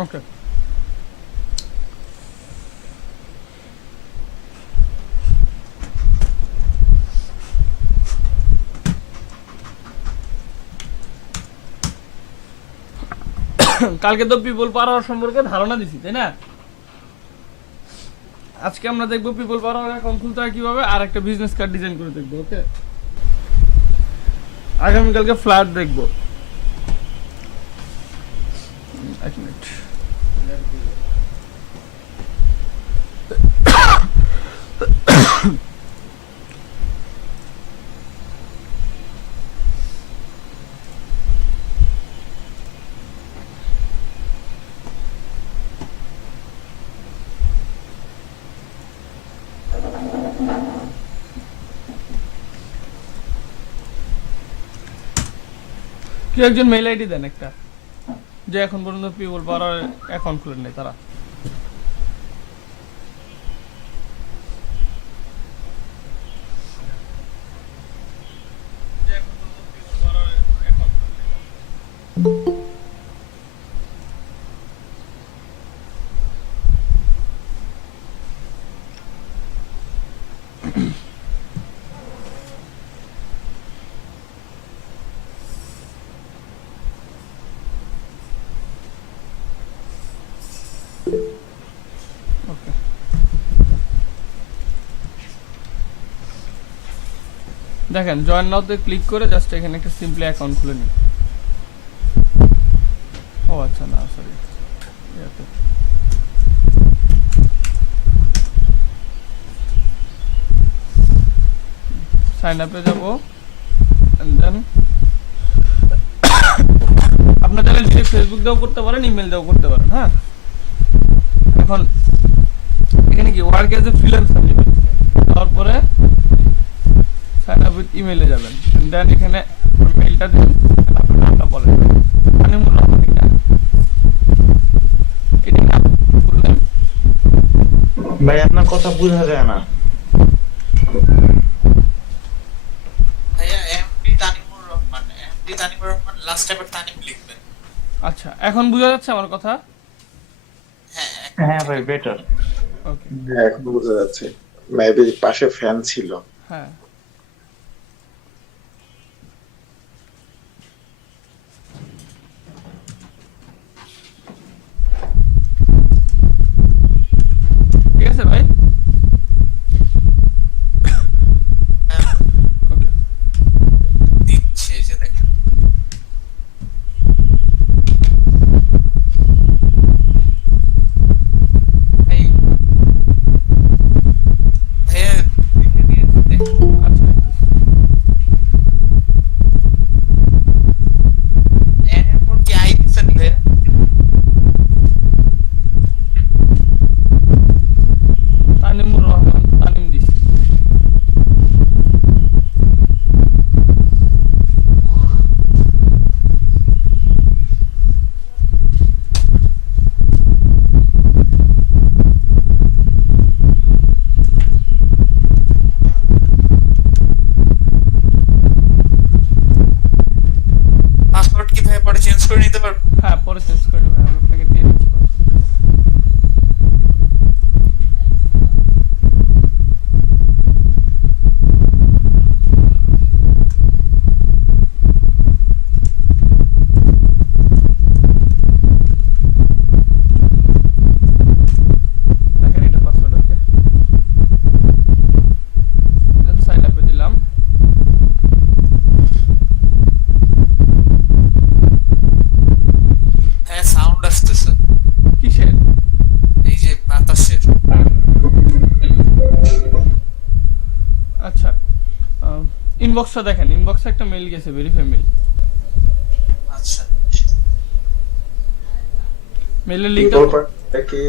ওকে, কালকে তো পিপল পাওয়ার সম্পর্কে ধারণা দিছি, তাই না? আজকে আমরা দেখবো পিপল পাওয়ার অ্যাকাউন্ট খুলতে হয় কিভাবে, আর একটা বিজনেস কার্ড ডিজাইন করে দেখবো। ওকে, আগামীকালকে ফ্ল্যাট দেখবো। এক মিনিট। কেউ একজন মেইল আইডি দেন একটা, যে এখন পর্যন্ত পিপল পাওয়ার অ্যাকাউন্ট খুলেন নাই তারা। ওকে, দেখেন জয়েন নাওতে ক্লিক করে জাস্ট এখানে একটা সিম্পলি অ্যাকাউন্ট খুলে নিন। ও আচ্ছা, না সরি, সাইন আপে যাবো, দেন আপনার চাইলে ডিরেক্ট ফেসবুক দিয়েও করতে পারেন, ইমেল দিয়েও করতে পারেন। হ্যাঁ, এখন এখানে কি ওয়ার্ক এজ এ ফ্রিল্যান্সার নেবেন, তারপরে সাইন আপ উইথ ইমেইলে যাবেন, দেন এখানে মেইলটা দিন, আপনার নামটা বলেন, আনিমুল রহমান এটা নাম বললেন। ভাই আপনার কথা বোঝা যায় না। ভাইয়া MD Tanimur Rahman, MD Tanimur Rahman, last time Tanim লিখবেন। আচ্ছা, এখন বোঝা যাচ্ছে আমার কথা? হ্যাঁ হ্যাঁ ভাই বেটার। ওকে, হ্যাঁ এখন বোঝা যাচ্ছে। মেবি পাশে ফ্যান ছিল। হ্যাঁ ঠিক আছে ভাই। ওকে, দিচ্ছে যে দেখেন। ভাই ভাইয়া লিখে দিয়েছে। আচ্ছা এরপর কি আই দিচ্ছেন ভাইয়া? তানিমুর রহমান, তানিম দিস। পাসওয়ার্ড কি ভাইয়া পরে চেঞ্জ করে নিতে পারবো? হ্যাঁ, পরে চেঞ্জ করে নেবেন, আমি আপনাকে দিয়ে দিচ্ছি। দেখেন এটা পাসওয়ার্ড। ওকে, দেন সাইন আপে দিলাম। হ্যাঁ সাউন্ড আসতেছে, কিসের? এই যে বাতাসের। আচ্ছা, ইনবক্সটা দেখেন, ইনবক্সে একটা মেইল গেছে, ভেরিফাই মেইল। আচ্ছা মেইলের লিংকটা পিপল পার্টটা কি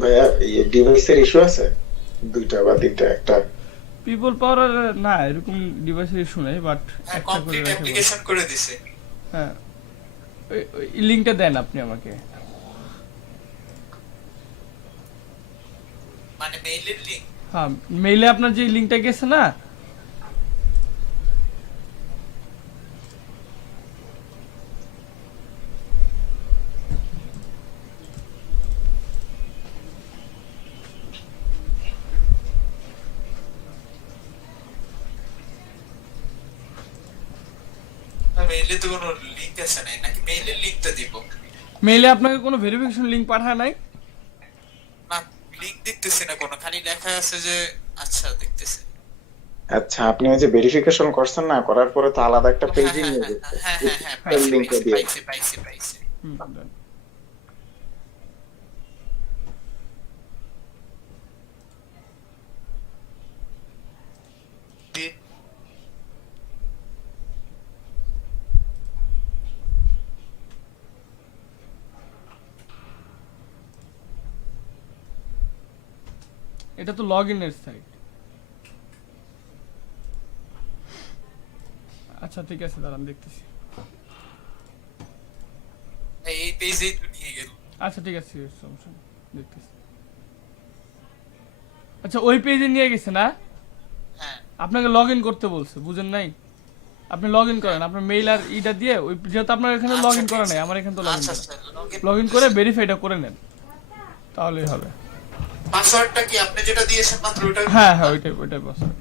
ভাইয়া এই ডিভাইসের ইস্যু আছে? দুইটা বা তিনটা, একটা পিপল পাওয়ার না, এরকম ডিভাইসের ইস্যু নেই, বাট হ্যাঁ একটা করে কমপ্লিট রেখে বলুন। অ্যাপ্লিকেশন করে দিছে। হ্যাঁ, ওই লিংকটা দেন আপনি আমাকে। মানে মেইলের লিংক? হ্যাঁ, মেইলে আপনার যে লিংকটা গেছে না, মেইলে তো কোনো লিংক আছে নাই নাকি মেইলের লিংকটা দিব মেইলে আপনাকে কোনো ভেরিফিকেশন লিংক পাঠায় নাই? না লিংক দেখতেছি না কোনো খালি লেখা আছে যে আচ্ছা দেখতেছি আচ্ছা আপনি ওই যে ভেরিফিকেশন করছেন না, করার পরে তো আলাদা একটা হ্যাঁ পেজে হ্যাঁ নিয়ে হ্যাঁ যাচ্ছে হ্যাঁ হ্যাঁ হ্যাঁ পাইছি লিংকটা দিয়ে। পাইছি পাইছি পাইছি দেন। দিয়ে এটা তো লগ ইনের সাইট। আচ্ছা ঠিক আছে, দাঁড়ান দেখতেছি। এই পেজেই তো নিয়ে গেল আচ্ছা ঠিক আছে, সমস্যা নেই, দেখতেছি। আচ্ছা ওই পেজে নিয়ে গেছে না? হ্যাঁ আপনাকে লগ ইন করতে বলছে, বুঝেন নাই? আপনি লগ ইন করেন আপনার মেইল আর ইটা দিয়ে, ওই যেহেতু আপনার এখানে লগ ইন করা নাই, আমার এখানে তো লগ ইন আচ্ছা করা। আচ্ছা লগ ইন করে ভেরিফাইটা করে নেন, তাহলেই হবে। পাসওয়ার্ডটা কি আপনি যেটা দিয়েছেন মাত্র ওটা হ্যাঁ হ্যাঁ, ওইটাই পাসওয়ার্ড।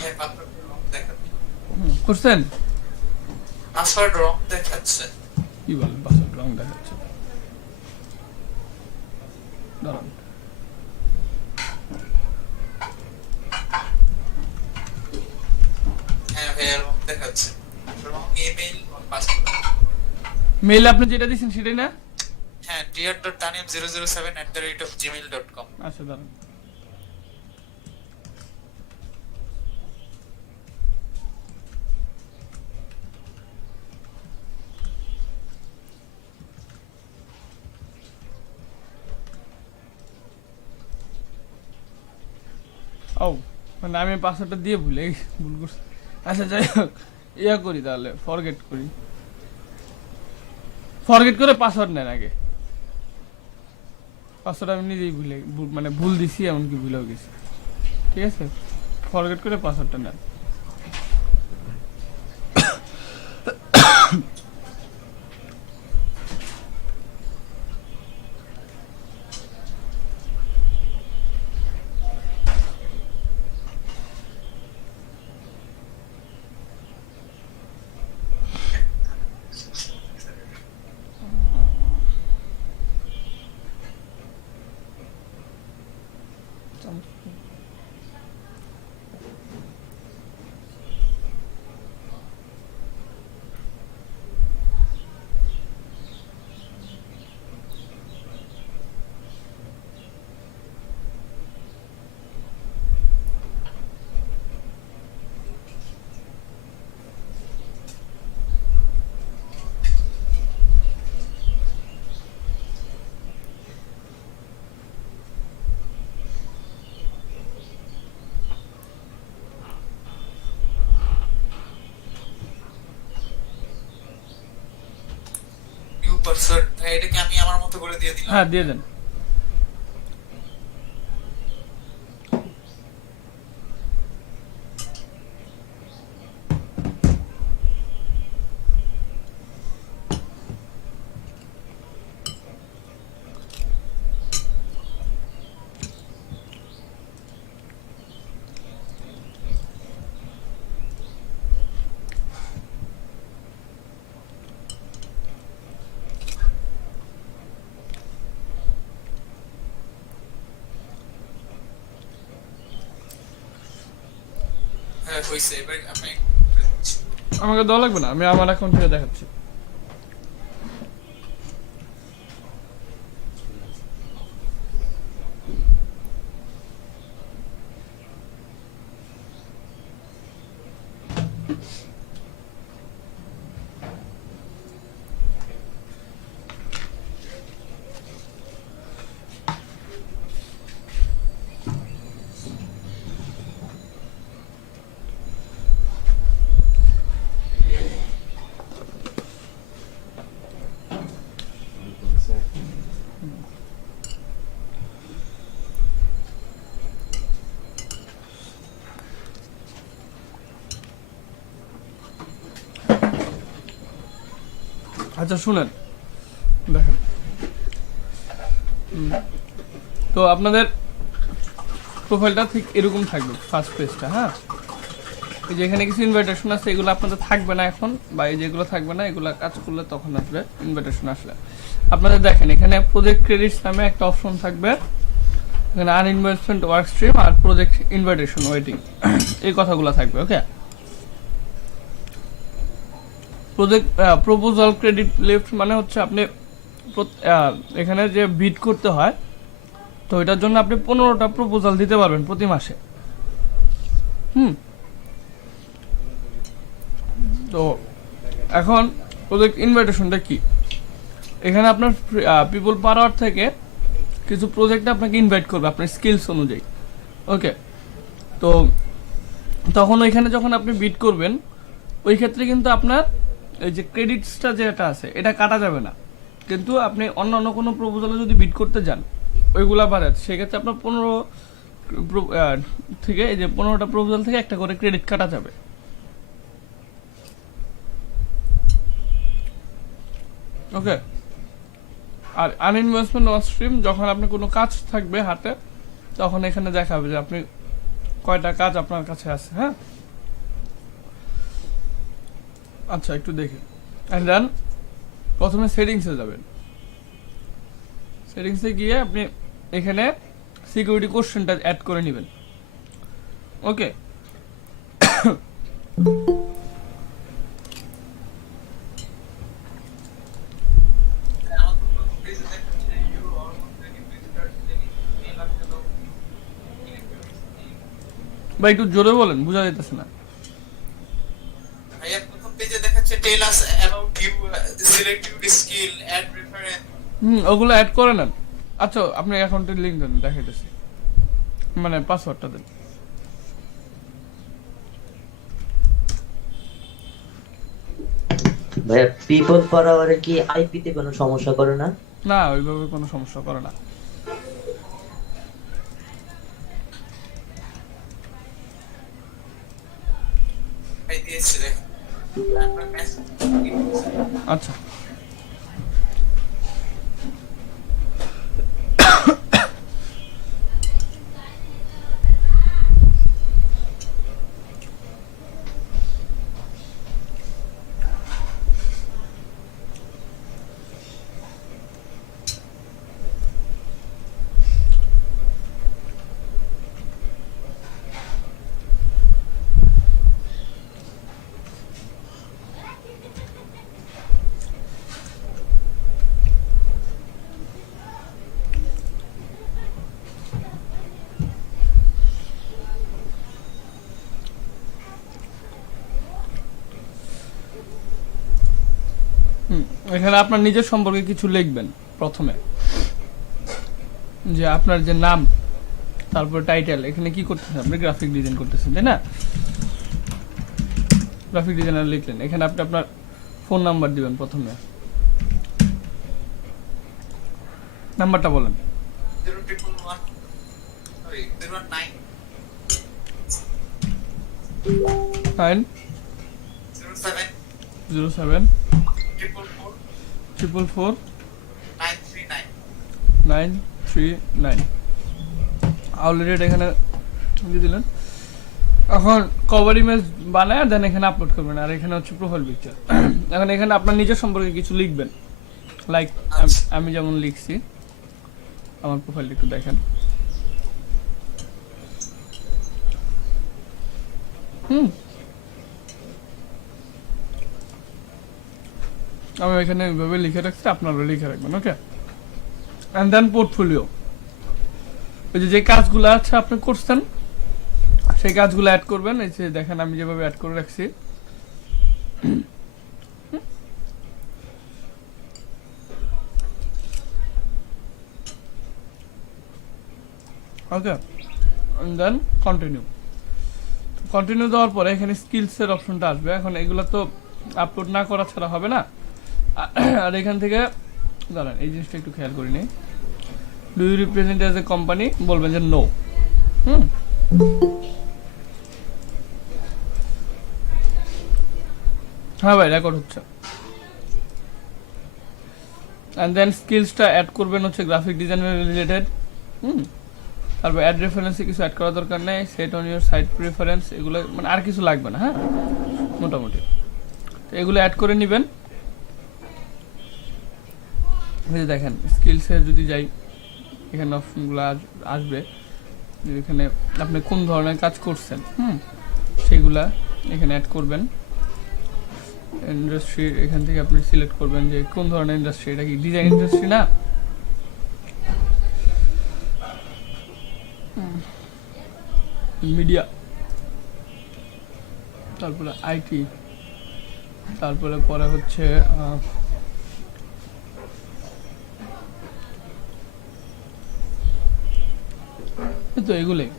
হ্যাঁ পাসওয়ার্ড রং দেখাচ্ছে করছেন? পাসওয়ার্ড রং দেখাচ্ছে কি বলেন, পাসওয়ার্ড রং দেখাচ্ছে? দাঁড়ান, হ্যাঁ ভাইয়া রং দেখাচ্ছে রং ইমেল পাসওয়ার্ড মেইল আপনি যেটা দিয়েছেন সেটাই না? হ্যাঁ dear.tanim007@gmail.com আচ্ছা দাঁড়ান, ও মানে আমি পাসওয়ার্ডটা দিয়ে ভুল করছি। আচ্ছা যাই হোক, ইয়া করি তাহলে, ফরগেট করে পাসওয়ার্ড নেন আগে। পাসওয়ার্ড আমি নিজেই মানে ভুল দিছি, এমনকি ভুলেও গেছি। ঠিক আছে, ফরগেট করে পাসওয়ার্ডটা নেন। নিউ পাসওয়ার্ড ভাই এটা কি আমি আমার মতো করে দিয়ে দিলাম হ্যাঁ দিয়ে দেন। হ্যাঁ হইছে এবার আমি আমাকে দেওয়া লাগবে না, আমি আমার অ্যাকাউন্ট থেকে দেখাচ্ছি। আচ্ছা শুনেন, দেখেন তো আপনাদের প্রোফাইলটা ঠিক এরকম থাকবে ফার্স্ট পেজটা। হ্যাঁ, এই যে এখানে কিছু ইনভাইটেশন আছে, এগুলো আপনাদের থাকবে না এখন, বা এই যেগুলো থাকবে না এগুলো কাজ করলে তখন আসবে ইনভাইটেশন আসলে। আপনাদের দেখেন এখানে প্রজেক্ট ক্রেডিটস নামে একটা অপশন থাকবে, এখানে আনইনভেস্টমেন্ট ওয়ার্ক স্ট্রিম আর প্রজেক্ট ইনভাইটেশন ওয়েটিং এই কথাগুলো থাকবে। ওকে, প্রজেক্ট প্রপোজাল ক্রেডিট লিফট মানে হচ্ছে আপনি এখানে যে বিড করতে হয়, তো এটার জন্য আপনি 15টা প্রপোজাল দিতে পারবেন প্রতি মাসে। তো এখন প্রজেক্ট ইনভাইটেশনটা কি, এখানে আপনার পিপল পার আওয়ার থেকে কিছু প্রজেক্ট আপনাকে ইনভাইট করবে আপনার স্কিলস অনুযায়ী। ওকে, তো তখন ওইখানে যখন আপনি বিড করবেন ওই ক্ষেত্রে কিন্তু আপনার এই যে ক্রেডিটসটা যেটা আছে এটা কাটা যাবে না, কিন্তু আপনি অন্য কোনো প্রপোজালে যদি বিড করতে যান ওইগুলা বাড়ে, সেক্ষেত্রে আপনার 15 থেকে এই যে 15টা প্রপোজাল থেকে একটা করে ক্রেডিট কাটা যাবে। ওকে, আর আনইনভেস্টমেন্ট ওয়ার্ক স্ট্রিম যখন আপনি কোনো কাজ থাকবে হাতে তখন এখানে দেখাবে যে আপনি কয়টা কাজ আপনার কাছে আছে। হ্যাঁ, আচ্ছা একটু দেখি। অ্যান্ড দেন প্রথমে সেটিংসে যাবেন, সেটিংসে গিয়ে আপনি এখানে সিকিউরিটি কোশ্চেনটা অ্যাড করে নেবেন। ওকে, ভাই একটু জোরে বলেন, বোঝা যাইতেছে না। ভাইয়া প্রথম পেজে দেখাচ্ছে tell us about you, select your skill, add reference. ওগুলো অ্যাড করে নেন। আচ্ছা আপনি অ্যাকাউন্টের লিংক দেন, দেখাইতেছি, মানে পাসওয়ার্ডটা দেন। ভাইয়া পিপল পার আওয়ারে কি আইপি তে কোনো সমস্যা করে না? না, ওইভাবে কোনো সমস্যা করে না। ভাই দিয়েছে দেখ আপনার মেসেজ। আচ্ছা এখানে আপনার নিজের সম্পর্কে কিছু লিখবেন প্রথমে, যে আপনার যে নাম, তারপর টাইটেল। এখানে কি করতেছেন আপনি? গ্রাফিক ডিজাইন করতেছেন, তাই না? গ্রাফিক ডিজাইনার লিখলেন, এখানে আপনি আপনার ফোন নাম্বার দিবেন প্রথমে। নাম্বারটা বলেন। 9 07 444 939 অলরেডি এখানে দিয়ে দিলেন। এখন কভার ইমেজ বানায় দেন এখানে আপলোড করবেন, আর এখানে হচ্ছে প্রোফাইল পিকচার। এখন এখানে আপনার নিজের সম্পর্কে কিছু লিখবেন, লাইক আমি যেমন লিখছি, আমার প্রোফাইলটা একটু দেখেন। আমি এখানে এইভাবে লিখে রাখছি, আপনারা লিখে রাখবেন। ওকে, এন্ড দেন পোর্টফোলিও, ওই যে কাজগুলো আছে আপনি করছেন সেই কাজগুলো অ্যাড করবেন। এই যে দেখেন আমি যেভাবে অ্যাড করে রাখছি। ওকে, এন্ড দেন কন্টিনিউ দেওয়ার পরে এখানে স্কিলসের অপশনটা আসবে। এখন এগুলো তো আপলোড না করা ছাড়া হবে না, আর এখান থেকে দাঁড়ান এই জিনিসটা একটু খেয়াল করি নি। Do you represent as a company, বলবেন যে নো। হ্যাঁ ভাই রেকর্ড হচ্ছে। অ্যান্ড দেন স্কিলসটা অ্যাড করবেন হচ্ছে গ্রাফিক ডিজাইনের রিলেটেড। তারপর অ্যাড রেফারেন্সে কিছু অ্যাড করার দরকার নেই, set on your site preference, এগুলো মানে আর কিছু লাগবে না। হ্যাঁ, মোটামুটি তো এগুলো অ্যাড করে নেবেন। দেখেন স্কিলসে যদি যাই, এখানে অপশনগুলো আসবে, এখানে আপনি কোন ধরনের কাজ করছেন সেগুলা এখানে অ্যাড করবেন। ইন্ডাস্ট্রি এখান থেকে আপনি সিলেক্ট করবেন যে কোন ধরনের ইন্ডাস্ট্রি, এটা কি ডিজাইন ইন্ডাস্ট্রি না, মিডিয়া, তারপরে আইটি, তারপরে পরে হচ্ছে তো এগুলোই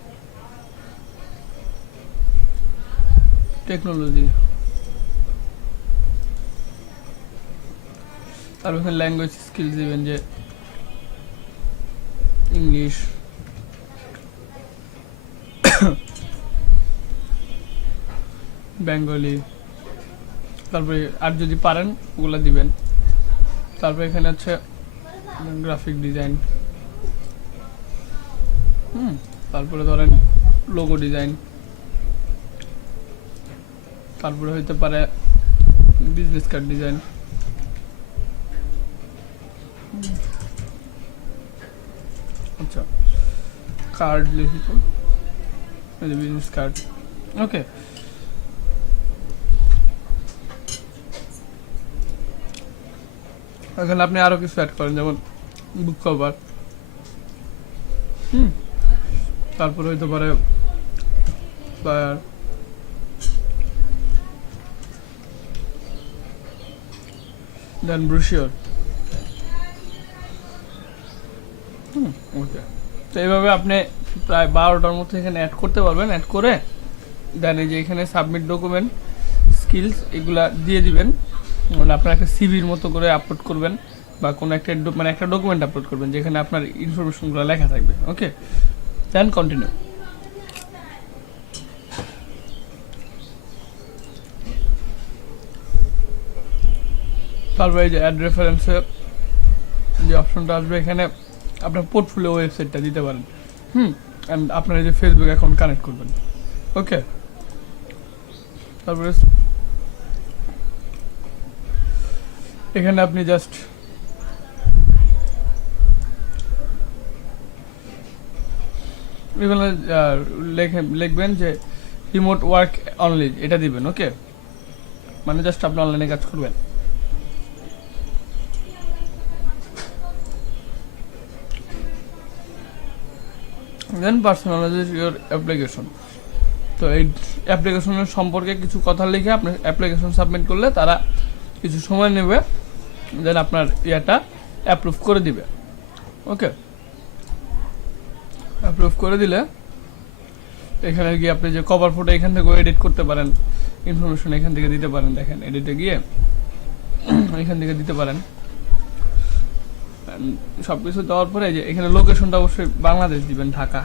টেকনোলজি। আর ওখানে ল্যাঙ্গুয়েজ স্কিলস দিবেন যে ইংলিশ, বেঙ্গলি, তারপরে আর যদি পারেন ওগুলো দিবেন। তারপরে এখানে আছে গ্রাফিক ডিজাইন, তারপরে ধরেন লোগো ডিজাইন, তারপরে হইতে পারে বিজনেস কার্ড ডিজাইন, আচ্ছা কার্ড লিখি তো বিজনেস কার্ড। ওকে, এখানে আপনি আরো কিছু অ্যাড করেন, যেমন বুক কভার, তারপরে হইতে পারে দেন ব্রোশিওর। ওকে, তো এইভাবে আপনি প্রায় 12টার মতো এখানে অ্যাড করতে পারবেন। অ্যাড করে দেন এই যে এখানে সাবমিট ডকুমেন্ট স্কিলস এগুলা দিয়ে দিবেন, মানে আপনার একটা সিভির মতো করে আপলোড করবেন বা কোনো একটা মানে একটা ডকুমেন্ট আপলোড করবেন যেখানে আপনার ইনফরমেশনগুলো লেখা থাকবে। ওকে, দেন কন্টিনিউ। তারপরে এই যে অ্যাড রেফারেন্সে যে অপশনটা আসবে, এখানে আপনার পোর্টফোলিও ওয়েবসাইটটা দিতে পারেন। অ্যান্ড আপনার এই যে ফেসবুক অ্যাকাউন্ট কানেক্ট করবেন। ওকে, তারপরে এখানে আপনি জাস্ট এখানে লিখবেন যে রিমোট ওয়ার্ক অনলি, এটা দিবেন। ওকে, মানে জাস্ট আপনি অনলাইনে কাজ করবেন। দেন পার্সোনালাইজ ইউর অ্যাপ্লিকেশন। তো এই অ্যাপ্লিকেশনের সম্পর্কে কিছু কথা লিখে আপনি অ্যাপ্লিকেশন সাবমিট করলে তারা কিছু সময় নেবে, দেন আপনার ইয়াটা অ্যাপ্রুভ করে দিবে। ওকে, অ্যাপ্রুভ করে দিলে এখানে গিয়ে আপনি যে কভার ফটো এখান থেকে এডিট করতে পারেন, ইনফরমেশন এখান থেকে দিতে পারেন। দেখেন এডিটে গিয়ে এখান থেকে দিতে পারেন। সব কিছু দেওয়ার পরে যে এখানে লোকেশনটা অবশ্যই বাংলাদেশ দিবেন, ঢাকা।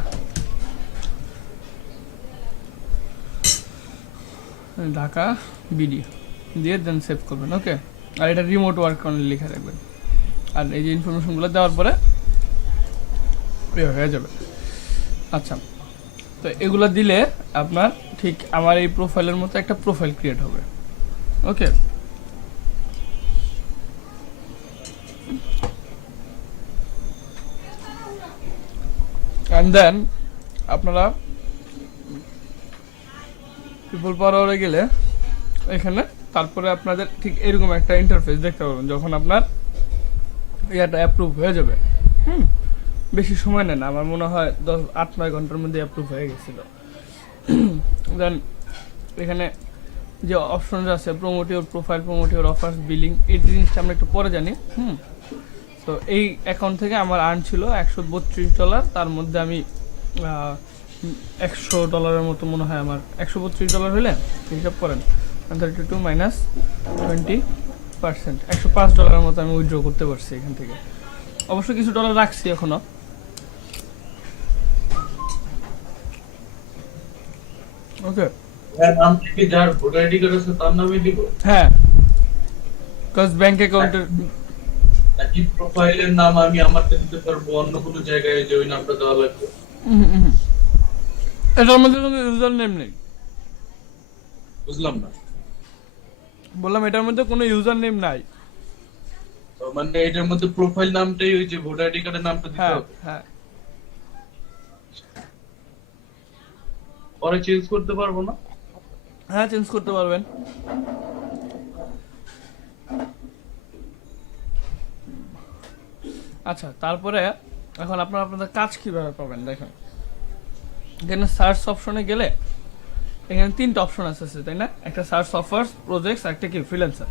ঢাকা বিডি দিয়ে দেন সেভ করবেন। ওকে, আর এটা রিমোট ওয়ার্ক অনলি লিখে রাখবেন। আর এই যে ইনফরমেশনগুলো দেওয়ার পরে হয়ে যাবে। আচ্ছা, তো এগুলো দিলে আপনার ঠিক আমার এই প্রোফাইলের মতো একটা প্রোফাইল ক্রিয়েট হবে। ওকে, অ্যান্ড দেন আপনারা পিপল পাওয়ারে গেলে এখানে তারপরে আপনাদের ঠিক এরকম একটা ইন্টারফেস দেখতে পাবেন যখন আপনার ইয়াটা অ্যাপ্রুভ হয়ে যাবে। বেশি সময় নেন, আমার মনে হয় 8-9 ঘন্টার মধ্যে অ্যাপ্রুভ হয়ে গেছিল। দেন এখানে যে অপশন আছে promote your profile, promote your offers, billing, এই জিনিসটা আমরা একটু পরে জানি। তো এই অ্যাকাউন্ট থেকে আমার আর্ন ছিল $132, তার মধ্যে আমি $100 মতো মনে হয় আমার। $132 হলে হিসাব করেন 32 মাইনাস 20%, $105 মতো আমি উইথড্র করতে পারছি এখান থেকে। অবশ্য কিছু ডলার রাখছি এখনো। ওকে, নাম থেকে যার ভোটার আইডি কার্ড আছে তার নামে দিব। হ্যাঁ, বিকজ ব্যাংক অ্যাকাউন্টের নাকি প্রোফাইলের নাম আমি আমারটা দিতে পারবো, অন্য কোনো জায়গায় যে ওই নামটা দেওয়া লাগবে? এটার মধ্যে কোনো ইউজার নেম নেই। বুঝলাম না। বললাম এটার মধ্যে কোনো ইউজার নেম নাই। তো মানে এটার মধ্যে প্রোফাইল নামটাই ওই যে ভোটার আইডি কার্ডের নামটা দিতে হ্যাঁ হবে? হ্যাঁ। পরে চেঞ্জ করতে পারবো না? হ্যাঁ চেঞ্জ করতে পারবেন। আচ্ছা তারপরে এখন আপনাদের কাজ কিভাবে পাবেন দেখেন, এখানে সার্চ অপশনে গেলে এখানে 3টা অপশন আছে তাই না? একটা সার্চ অফার্স, প্রজেক্টস, একটা কি ফ্রিল্যান্সার।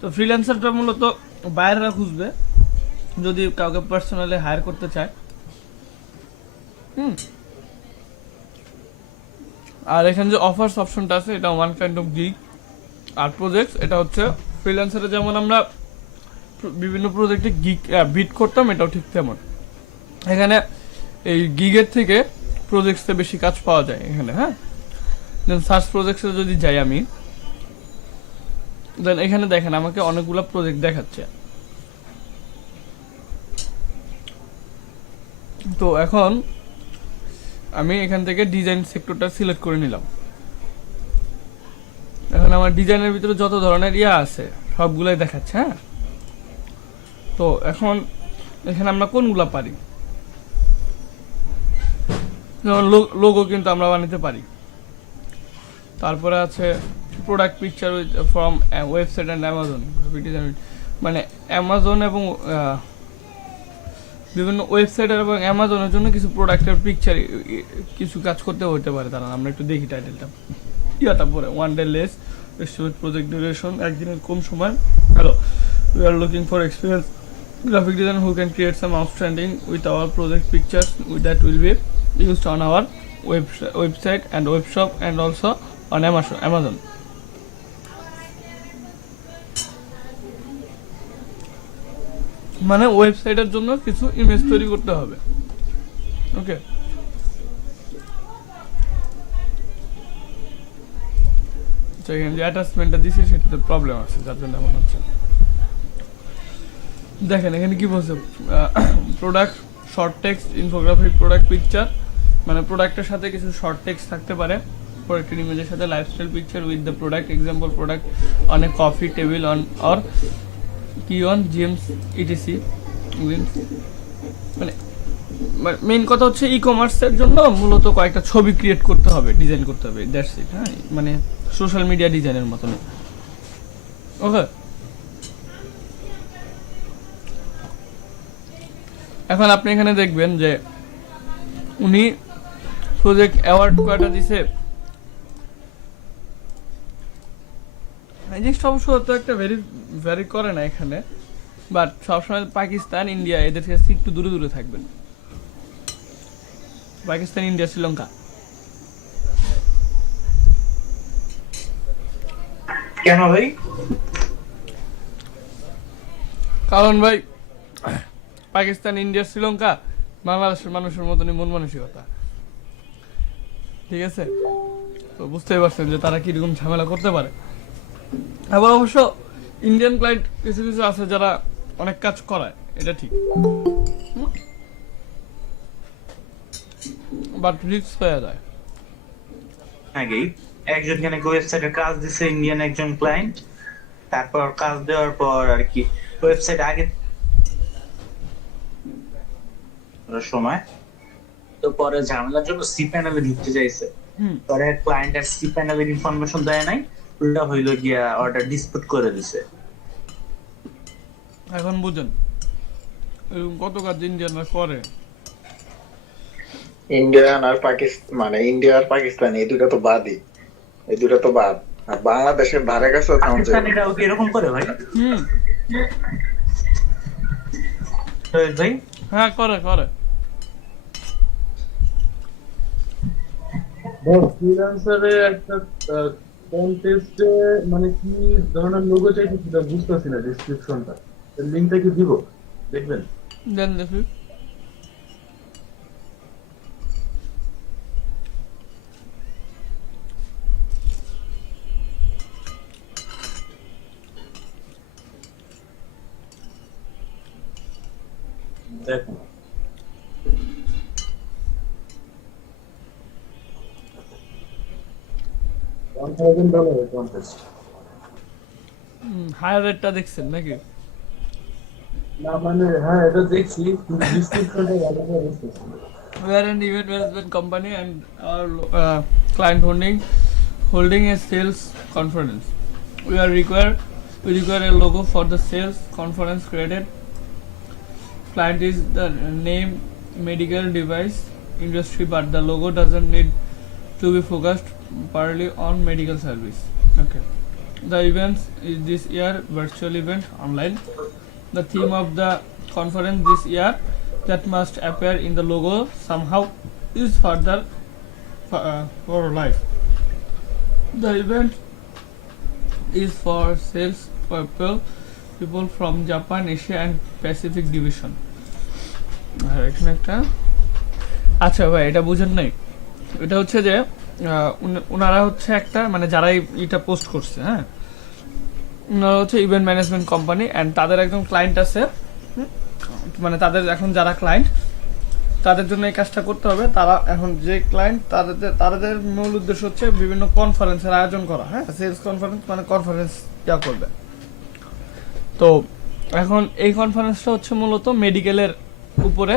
তো ফ্রিল্যান্সারটা মূলত বাইরেরা খুঁজবে যদি কাউকে পার্সোনালি হায়ার করতে চায়। আর এখানে যে অফার্স অপশনটা আছে এটা ওয়ান কাইন্ড অফ গিগ। আর প্রজেক্টস এটা হচ্ছে ফ্রিল্যান্সারে যেমন আমরা বিভিন্ন প্রজেক্টে গিগ বিট করতাম, এটাও ঠিক তেমন। এখানে এই গিগের থেকে প্রজেক্টসে বেশি কাজ পাওয়া যায় এখানে। হ্যাঁ, দেন সার্চ প্রজেক্টসে যদি যাই আমি, দেন এখানে দেখেন আমাকে অনেকগুলো প্রজেক্ট দেখাচ্ছে। তো এখন আমি এখান থেকে ডিজাইন সেক্টরটা সিলেক্ট করে নিলাম। এখন আমার ডিজাইনের ভিতরে যত ধরনের ইয়া আছে সবগুলাই দেখাচ্ছে। হ্যাঁ, তো এখন এখানে আমরা কোনগুলা পারি, যেমন লোগো কিন্তু আমরা বানাতে পারি। তারপরে আছে product picture with from website and Amazon, মানে অ্যামাজন এবং বিভিন্ন ওয়েবসাইট এবং অ্যামাজনের জন্য কিছু প্রোডাক্টের পিকচার কিছু কাজ করতে হতে পারে। তারা আমরা একটু দেখি টাইটেলটা ইয়াটা পরে, one day less estimate project duration, একদিনের কম সময়। Hello, we are looking for experience graphic designer who can create some outstanding with our project pictures that will be used on our website and web shop and also on Amazon. মানে ওয়েবসাইটের জন্য কিছু image তৈরি করতে হবে। ওকে, তো এখানে যে অ্যাটাচমেন্টটা দিছি সেটাতে প্রবলেম আছে, যার জন্য এমন হচ্ছে। দেখেন এখানে কি বলছে, product short text infographic product picture, মানে প্রোডাক্টের সাথে কিছু শর্ট টেক্সট থাকতে পারে, প্রোডাক্টের ইমেজের সাথে lifestyle picture with the product, example product on a coffee table on or কি অন জিএমস ইটিসি। মানে মেইন কথা হচ্ছে ই কমার্সের জন্য মূলত কয়েকটা ছবি ক্রিয়েট করতে হবে, ডিজাইন করতে হবে, দ্যাটস ইট। হ্যাঁ, মানে সোশ্যাল মিডিয়া ডিজাইনের মতন। ওকে, এখন আপনি এখানে দেখবেন যে উনি প্রজেক্ট অ্যাওয়ার্ড কয়টা দিছে। এই জিনিসটা অবশ্য তো একটা ভ্যারি করে না এখানে, বাট সবসময় পাকিস্তান ইন্ডিয়া এদের কাছে একটু দূরে দূরে থাকবেন। পাকিস্তান, ইন্ডিয়া, শ্রীলঙ্কা। কেন ভাই? কারণ ভাই পাকিস্তান, ইন্ডিয়া, শ্রীলঙ্কা বাংলাদেশের মানুষের মতনই মন মানসিকতা, ঠিক আছে? তো বুঝতেই পারছেন যে তারা কিরকম ঝামেলা করতে পারে। আবার অবশ্য ইন্ডিয়ান ক্লায়েন্ট কিছু কিছু আছে যারা অনেক কাজ করায়, এটা ঠিক, বাট রিস্ক হয়ে যায়। আগেই একজন কেন ওয়েবসাইটে কাজ দিছে ইন্ডিয়ান একজন ক্লায়েন্ট, তারপর কাজ দেওয়ার পর আর কি ওয়েবসাইট আগে সময় তো পরে ঝামেলার জন্য সি প্যানেলে ঢুকতে চাইছে, পরে ক্লায়েন্ট আর সি প্যানেলের ইনফরমেশন দেয় নাই, উল্টা হইলো গিয়া অর্ডার ডিসপুট করে দিছে। এখন বুঝেন এরকম কত কাজ ইন্ডিয়ানরা করে। ইন্ডিয়ান আর পাকিস্তান, মানে ইন্ডিয়া আর পাকিস্তান এই দুটো তো বাদই, এই দুটো তো বাদ। আর বাংলাদেশের ধারে কাছে পাকিস্তানিরাও কি এরকম করে ভাই? ভাই হ্যাঁ করে করে। ফ্রিল্যান্সারে একটা কন্টেস্টে মানে কি ধরনের লোগো চাইছে সেটা বুঝতেছি না, ডেসক্রিপশনটা লিংকটা কি দিব দেখবেন? দেন দেখি। দেখেন $1,000 কন্টেস্ট। হায়ার রেটটা দেখছেন নাকি? না মানে হ্যাঁ এটা দেখছি, ডিসক্রিপশনটা ভালো করে বুঝতেছি না। We are an event management company and our client holding a sales conference. We require a logo for the sales conference created. Client is the name medical device industry, but the logo doesn't need to be focused purely on medical service. Okay. The events is this year virtual event online. The theme of the conference this year that must appear in the logo somehow is further for life. The event is for sales people from Japan, Asia and Pacific division. আর এখানে একটা আচ্ছা ভাই এটা বুঝেন নাই, এটা হচ্ছে যে ওনারা হচ্ছে একটা মানে যারা এটা পোস্ট করছে, হ্যাঁ ওনারা হচ্ছে ইভেন্ট ম্যানেজমেন্ট কোম্পানি অ্যান্ড তাদের একজন ক্লায়েন্ট আছে, মানে তাদের এখন যারা ক্লায়েন্ট তাদের জন্য এই কাজটা করতে হবে। তারা এখন যে ক্লায়েন্ট তাদের মূল উদ্দেশ্য হচ্ছে বিভিন্ন কনফারেন্সের আয়োজন করা, হ্যাঁ সেলস কনফারেন্স মানে কনফারেন্স ইয়া করবে। তো এখন এই কনফারেন্সটা হচ্ছে মূলত মেডিকেলের উপরে,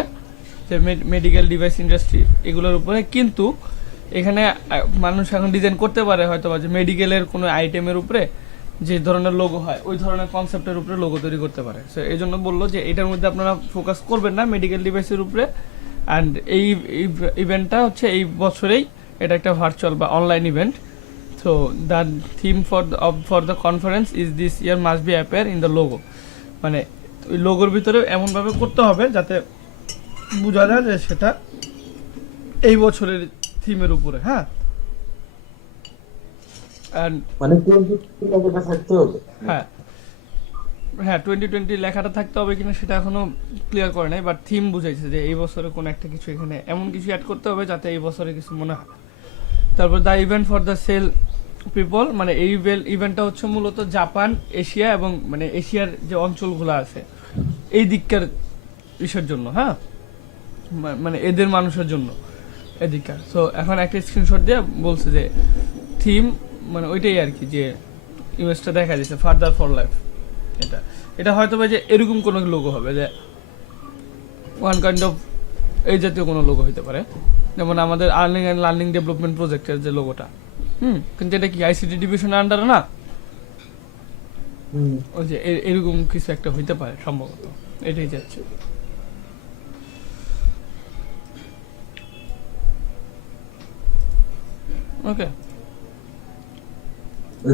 যে মেডিকেল ডিভাইস ইন্ডাস্ট্রি এগুলোর উপরে, কিন্তু এখানে মানুষ এখন ডিজাইন করতে পারে হয়তো বা যে মেডিকেলের কোনো আইটেমের উপরে যে ধরনের লোগো হয় ওই ধরনের কনসেপ্টের উপরে লোগো তৈরি করতে পারে। সো এই জন্য বললো যে এটার মধ্যে আপনারা ফোকাস করবেন না মেডিকেল ডিভাইসের উপরে। অ্যান্ড এই ইভেন্টটা হচ্ছে এই বছরেই, এটা একটা ভার্চুয়াল বা online event. So the theme for the conference is this year must be appear in the logo, মানে ওই লোগোর ভিতরে এমনভাবে করতে হবে যাতে বোঝা যায় যে সেটা এই বছরের থিমের উপরে। হ্যাঁ অ্যান্ড মানে লোগোটা থাকতে হবে। হ্যাঁ হ্যাঁ 2020 লেখাটা থাকতে হবে কিনা সেটা এখনো ক্লিয়ার করে নাই, বাট থিম বুঝাইছে যে এই বছরে কোনো একটা কিছু এখানে এমন কিছু অ্যাড করতে হবে যাতে এই বছরে কিছু মনে হয়। তারপর the event for the sell people, মানে এই ইভেন্টটা হচ্ছে মূলত জাপান, এশিয়া এবং মানে এশিয়ার যে অঞ্চলগুলো আছে এই দিককার ইসের জন্য, হ্যাঁ মানে এদের মানুষের জন্য এদিককার। সো এখন একটা স্ক্রিনশট দিয়ে বলছে যে থিম মানে ওইটাই আর কি, যে ইমেজটা দেখা যাচ্ছে ফার্দার ফর লাইফ। এটা হয়তো বা যে এরকম কোনো লোগো হবে যে ওয়ান কাইন্ড অফ এই জাতীয় কোনো লোগো হইতে পারে, যেমন আমাদের আর্নিং অ্যান্ড লার্নিং ডেভেলপমেন্ট প্রজেক্টের যে লোগোটা, কিন্তু এটা কি আইসিটি ডিভিশনের আন্ডারে না, ওই যে এরকম কিছু একটা হইতে পারে সম্ভবত, এটাই যাচ্ছে। ওকে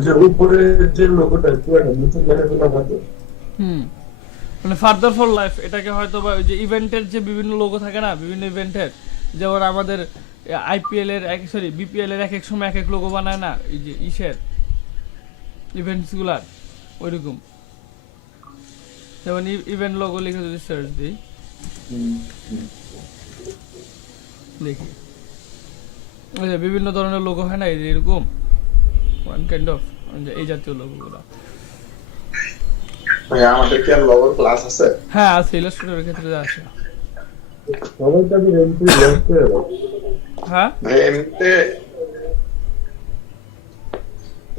যে উপরে যে লোগোটা পুরোটা নিচে লেখাগুলো বাদ। মানে ফার্দার ফর লাইফ এটাকে হয়তো বা ওই যে ইভেন্টের যে বিভিন্ন লোগো থাকে না বিভিন্ন ইভেন্টের, যেমন আমাদের আইপিএল এর বিপিএল এর এক এক সময় এক এক লোগো বানায় না এই যে ইসের ইভেন্টস গুলার, ওইরকম যেমন ইভেন্ট লোগো লিখে যদি সার্চ দিই দেখি ওই যে বিভিন্ন ধরনের লোগো হয় না এই যে এরকম ওয়ান কাইন্ড অফ এই জাতীয় লোগোগুলো। ভাই আমাদের কি আর লগোর ক্লাস আছে? হ্যাঁ আছে, ইলাস্ট্রেটরের ক্ষেত্রে যা আছে। সবাই তাদের এন্ট্রি লক করে দাও। হ্যাঁ ভাই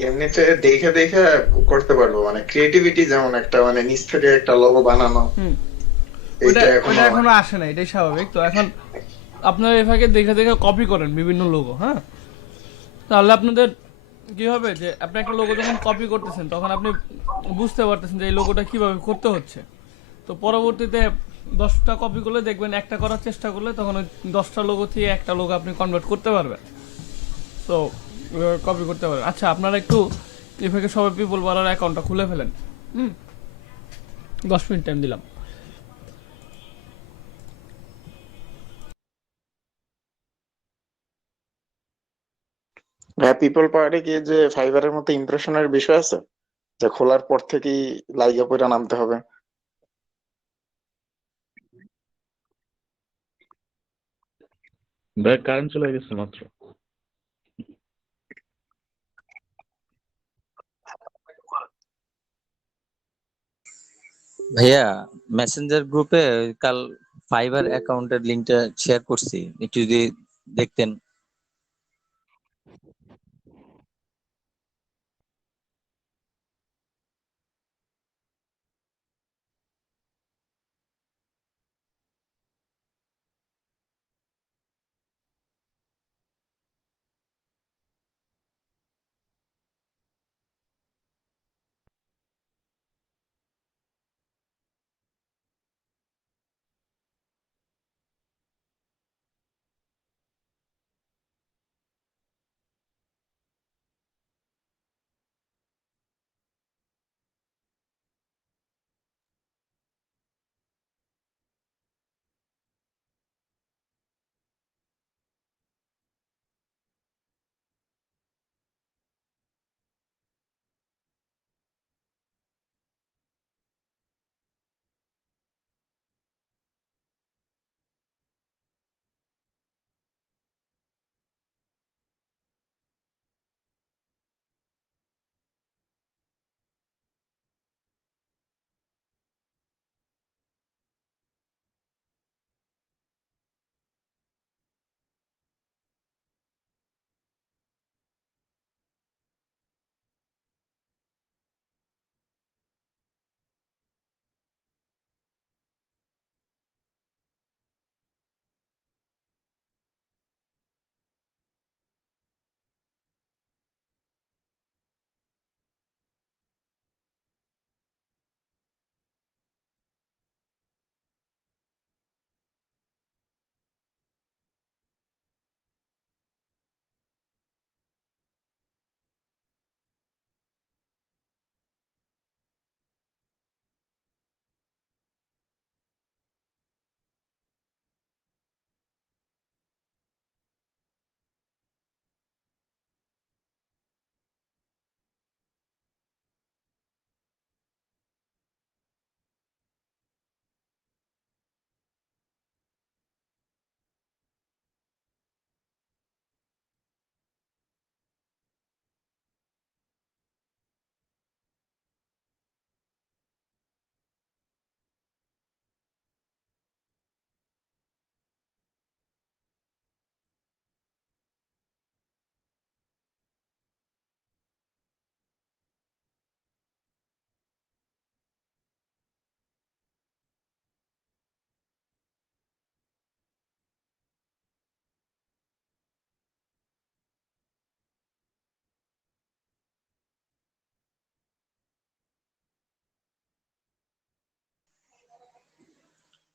এমনিতে দেখে দেখে করতে পারবো, মানে ক্রিয়েটিভিটি যেমন একটা মানে নিজ থেকে একটা লোগো বানানো ওইটা এইটা এখনো এখনো আসে না, এটাই স্বাভাবিক। তো এখন আপনারা এভাবে দেখে দেখে কপি করেন বিভিন্ন লোগো, হ্যাঁ তাহলে আপনাদের কি হবে যে আপনি একটা লোগো যখন কপি করতেছেন তখন আপনি বুঝতে পারতেছেন যে এই লোগোটা কিভাবে করতে হচ্ছে। তো পরবর্তীতে 10টা কপি করলে দেখবেন একটা করার চেষ্টা করলে তখন ওই 10টা লোগো থেকে একটা লোগো আপনি কনভার্ট করতে পারবেন। তো কপি করতে পারবেন। আচ্ছা আপনারা একটু এভাবে সবাই পিপল পাওয়ার অ্যাকাউন্টটা খুলে ফেলেন। 10 মিনিট টাইম দিলাম। হ্যাঁ, পিপল পাওয়ারে কি যে ফাইবারের মতো ইমপ্রেশনের বিষয় আছে, যে খোলার পর থেকেই লাইগা পয়রা নামতে হবে? ভাই কারেন্ট চলে গেছে মাত্র। ভাইয়া মেসেঞ্জার গ্রুপে কাল ফাইবার অ্যাকাউন্টের লিংকটা শেয়ার করছি, একটু যদি দেখতেন।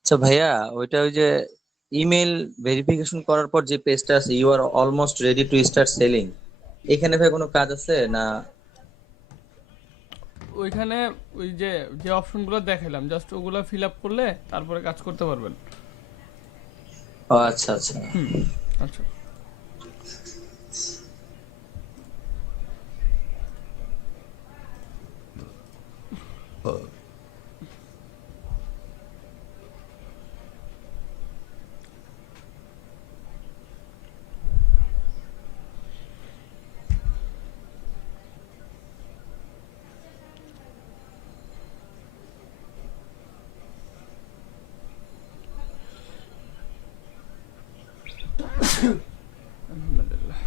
আচ্ছা ভাইয়া, ওইটা ওই যে ইমেল ভেরিফিকেশন করার পর যে পেজটা আছে, you are almost ready to start selling, এখানে ভাই কোনো কাজ আছে না? ওইখানে ওই যে যে অপশনগুলো দেখালাম জাস্ট ওগুলো ফিল আপ করলে তারপরে কাজ করতে পারবেন। ও আচ্ছা আচ্ছা। আচ্ছা আলহামদুলিল্লাহ।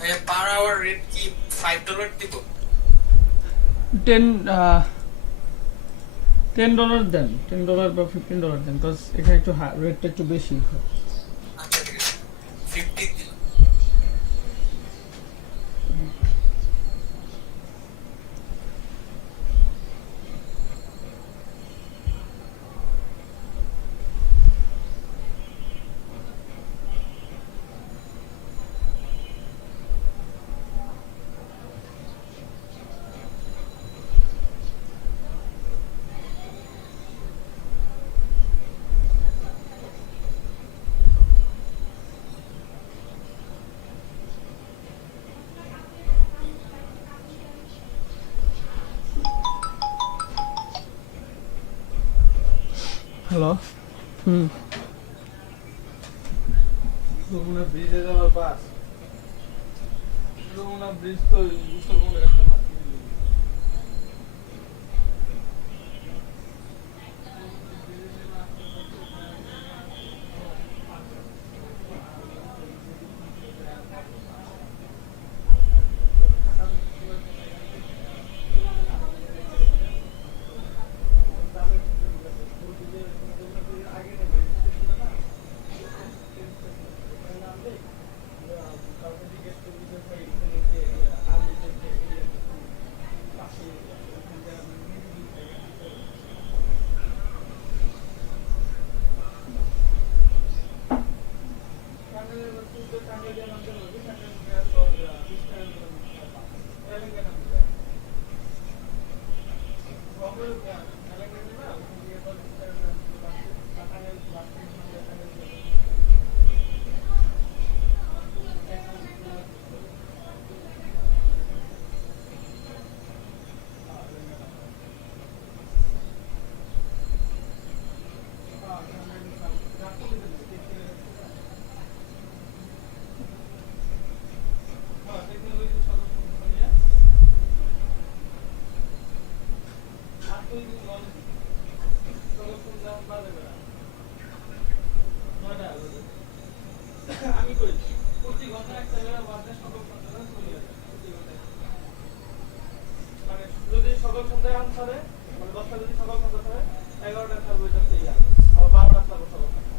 ভাইয়া পার আওয়ার রেট কি $5 দিব? 10 $10 দেন, $10 বা $15 দেন, বিকজ এখানে একটু রেটটা একটু বেশি। আচ্ছা ঠিক আছে, 15 দিন। হ্যালো। যমুনা ব্রিজে যাওয়ার বাস, যমুনা ব্রিজ তো উত্তরবঙ্গের একটা বাস। আমি কই প্রতি ঘন্টা একটা করে বাজে সকল সন্ধ্যা চলে আসে, প্রতি ঘন্টা মানে যদি সকল সন্ধ্যায় আনসারে মানে 10টা যদি সকল সন্ধ্যা থাকে 11টা থাকবে এটা সেই আর 12টা থাকবে সকল সন্ধ্যা।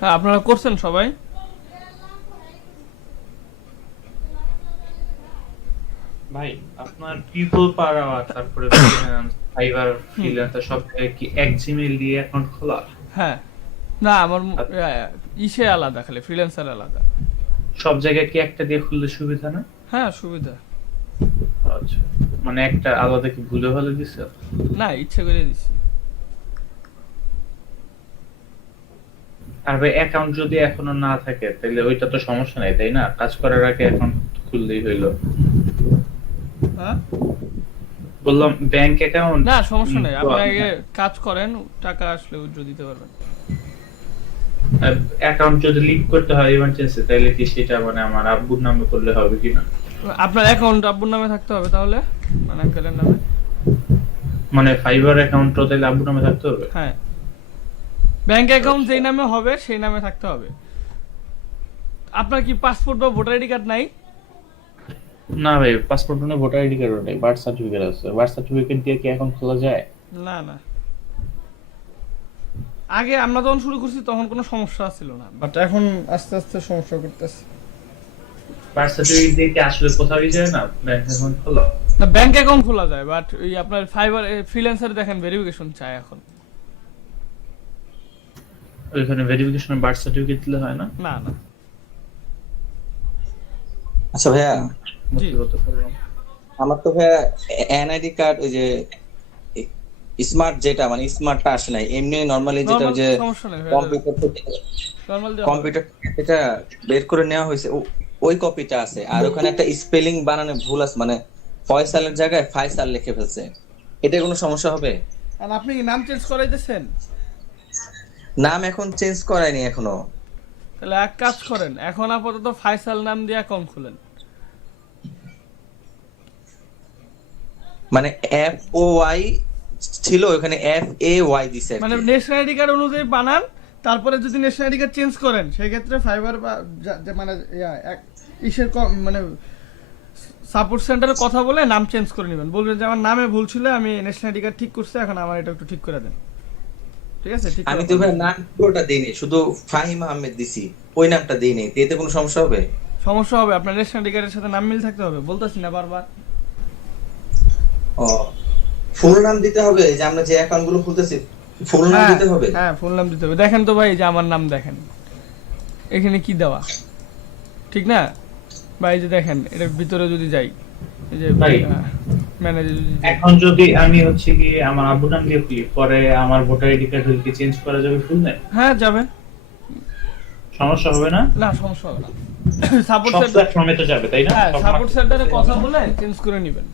হ্যাঁ, আপনারা করছেন সবাই? ভাই আপনার পিপল পার আওয়ার, তারপরে ফ্রিল্যান্স, ফাইবার, ফ্রিল্যান্সার সব জায়গায় কি এক জিমেইল দিয়ে অ্যাকাউন্ট খোলা? হ্যাঁ, না আমার ইসে আলাদা, খালি ফ্রিল্যান্সার আলাদা। সব জায়গায় কি একটা দিয়ে খুললে সুবিধা না? হ্যাঁ সুবিধা। আচ্ছা, মানে একটা আলাদা কি ভুলে ভালে দিছে? না, ইচ্ছে করে দিছি। আর ভাই অ্যাকাউন্ট যদি এখনো না থাকে তাহলে ওইটা তো সমস্যা নাই, তাই না? কাজ করার আগে অ্যাকাউন্ট খুললেই হইলো। হ্যাঁ বললাম ব্যাংক অ্যাকাউন্ট না সমস্যা নেই, আপনি আগে কাজ করেন, টাকা আসলে উইথড্র দিতে পারবেন। অ্যাকাউন্ট যদি লিংক করতে হয় ইমার্জেন্সি, তাহলে কি সেটা মানে আমার আব্বুর নামে করলে হবে কিনা? আপনার অ্যাকাউন্ট আব্বুর নামে থাকতে হবে তাহলে, মানে আঙ্কেলের নামে। মানে ফাইবার অ্যাকাউন্টও তাহলে আব্বুর নামে থাকতে হবে? হ্যাঁ, ব্যাংক অ্যাকাউন্ট যেই নামে হবে সেই নামে থাকতে হবে। আপনার কি পাসপোর্ট বা ভোটার আইডি কার্ড নাই? না ভাই, পাসপোর্ট না, ভোটার আইডি কার্ড নেই, বার্থ সার্টিফিকেট আছে। বার্থ সার্টিফিকেট দিয়ে কি অ্যাকাউন্ট খোলা যায়? না না, আগে আমরা যখন শুরু করছি তখন কোনো সমস্যা ছিল না, বাট এখন আস্তে আস্তে সমস্যা করতেছে। বার্থ সার্টিফিকেট দিয়ে কি আসলে কোথাও যায় না ব্যাংক অ্যাকাউন্ট খোলা? না, ব্যাংক অ্যাকাউন্ট খোলা যায়, বাট ওই আপনার ফাইবার ফ্রিল্যান্সার দেখেন ভেরিফিকেশন চায় এখন। ওইখানে ভেরিফিকেশনে বার্থ সার্টিফিকেট দিলে হয় না? না না। আচ্ছা ভাইয়া, জি। মুক্তিগত করলাম। আমার তো ভাইয়া এনআইডি কার্ড ওই যে স্মার্ট, যেটা মানে স্মার্টটা আসে নাই, এমনি নরমালি যেটা ওই যে সমস্যা নেই, কম্পিউটার থেকে নরমাল কম্পিউটার এটা বের করে নেওয়া হয়েছে, ওই কপিটা আছে। আর ওখানে একটা স্পেলিং বানানে ভুল আছে, মানে ফয়সালের জায়গায় ফায়সাল লিখে ফেলছে। এটা কোনো সমস্যা হবে? আর আপনি কি নাম চেঞ্জ করাইতেছেন? নাম এখন চেঞ্জ করায়নি এখনো। তাহলে এক কাজ করেন, এখন আপাতত ফাইসাল নাম দিয়ে অ্যাকাউন্ট খুলেন। মানে এফ ও ওয়াই ছিল, ওখানে এফ এ ওয়াই দিছে আর কি। মানে ন্যাশনাল আইডি কার্ড অনুযায়ী বানান, তারপরে যদি ন্যাশনাল আইডি কার্ড চেঞ্জ করেন সেই ক্ষেত্রে ফাইবার বা মানে ইসের মানে সাপোর্ট সেন্টারে কথা বলে নাম চেঞ্জ করে নেবেন, বলবেন যে আমার নামে ভুল ছিল, আমি ন্যাশনাল আইডি কার্ড ঠিক করছি, এখন আমার এটা একটু ঠিক করে দেন। ঠিক আছে? ঠিক আমি তো ভাই নাম পুরোটা দেইনি, শুধু ফাহিম আহমেদ দিছি, ওই নামটা দেইনি। এতে কোনো সমস্যা হবে? সমস্যা হবে, আপনার ন্যাশনাল আইডি কার্ডের সাথে নাম মিল থাকতে হবে, বলতাছি না বারবার। ও, ফুল নাম দিতে হবে? যে আমরা যে অ্যাকাউন্ট গুলো খুলতেছি ফুল নাম দিতে হবে? হ্যাঁ, ফুল নাম দিতে হবে। দেখেন তো ভাই, যে আমার নাম দেখেন এখানে কি দেওয়া, ঠিক না ভাই? যে দেখেন এটার ভিতরে যদি যাই, এই যে ভাই, ম্যানেজার যদি যাই। এখন যদি আমি হচ্ছে কি আমার আব্বুর নাম দিয়ে খুলি, পরে আমার ভোটার আইডি কার্ড কি চেঞ্জ করা যাবে ফুল নেম? হ্যাঁ যাবে, সমস্যা হবে না? না সমস্যা হবে না। সাপোর্ট সব সেন্টার, প্ল্যাটফর্মে তো যাবে, তাই না? হ্যাঁ সব সাপোর্ট সেন্টারে কথা বলে চেঞ্জ করে নেবেন।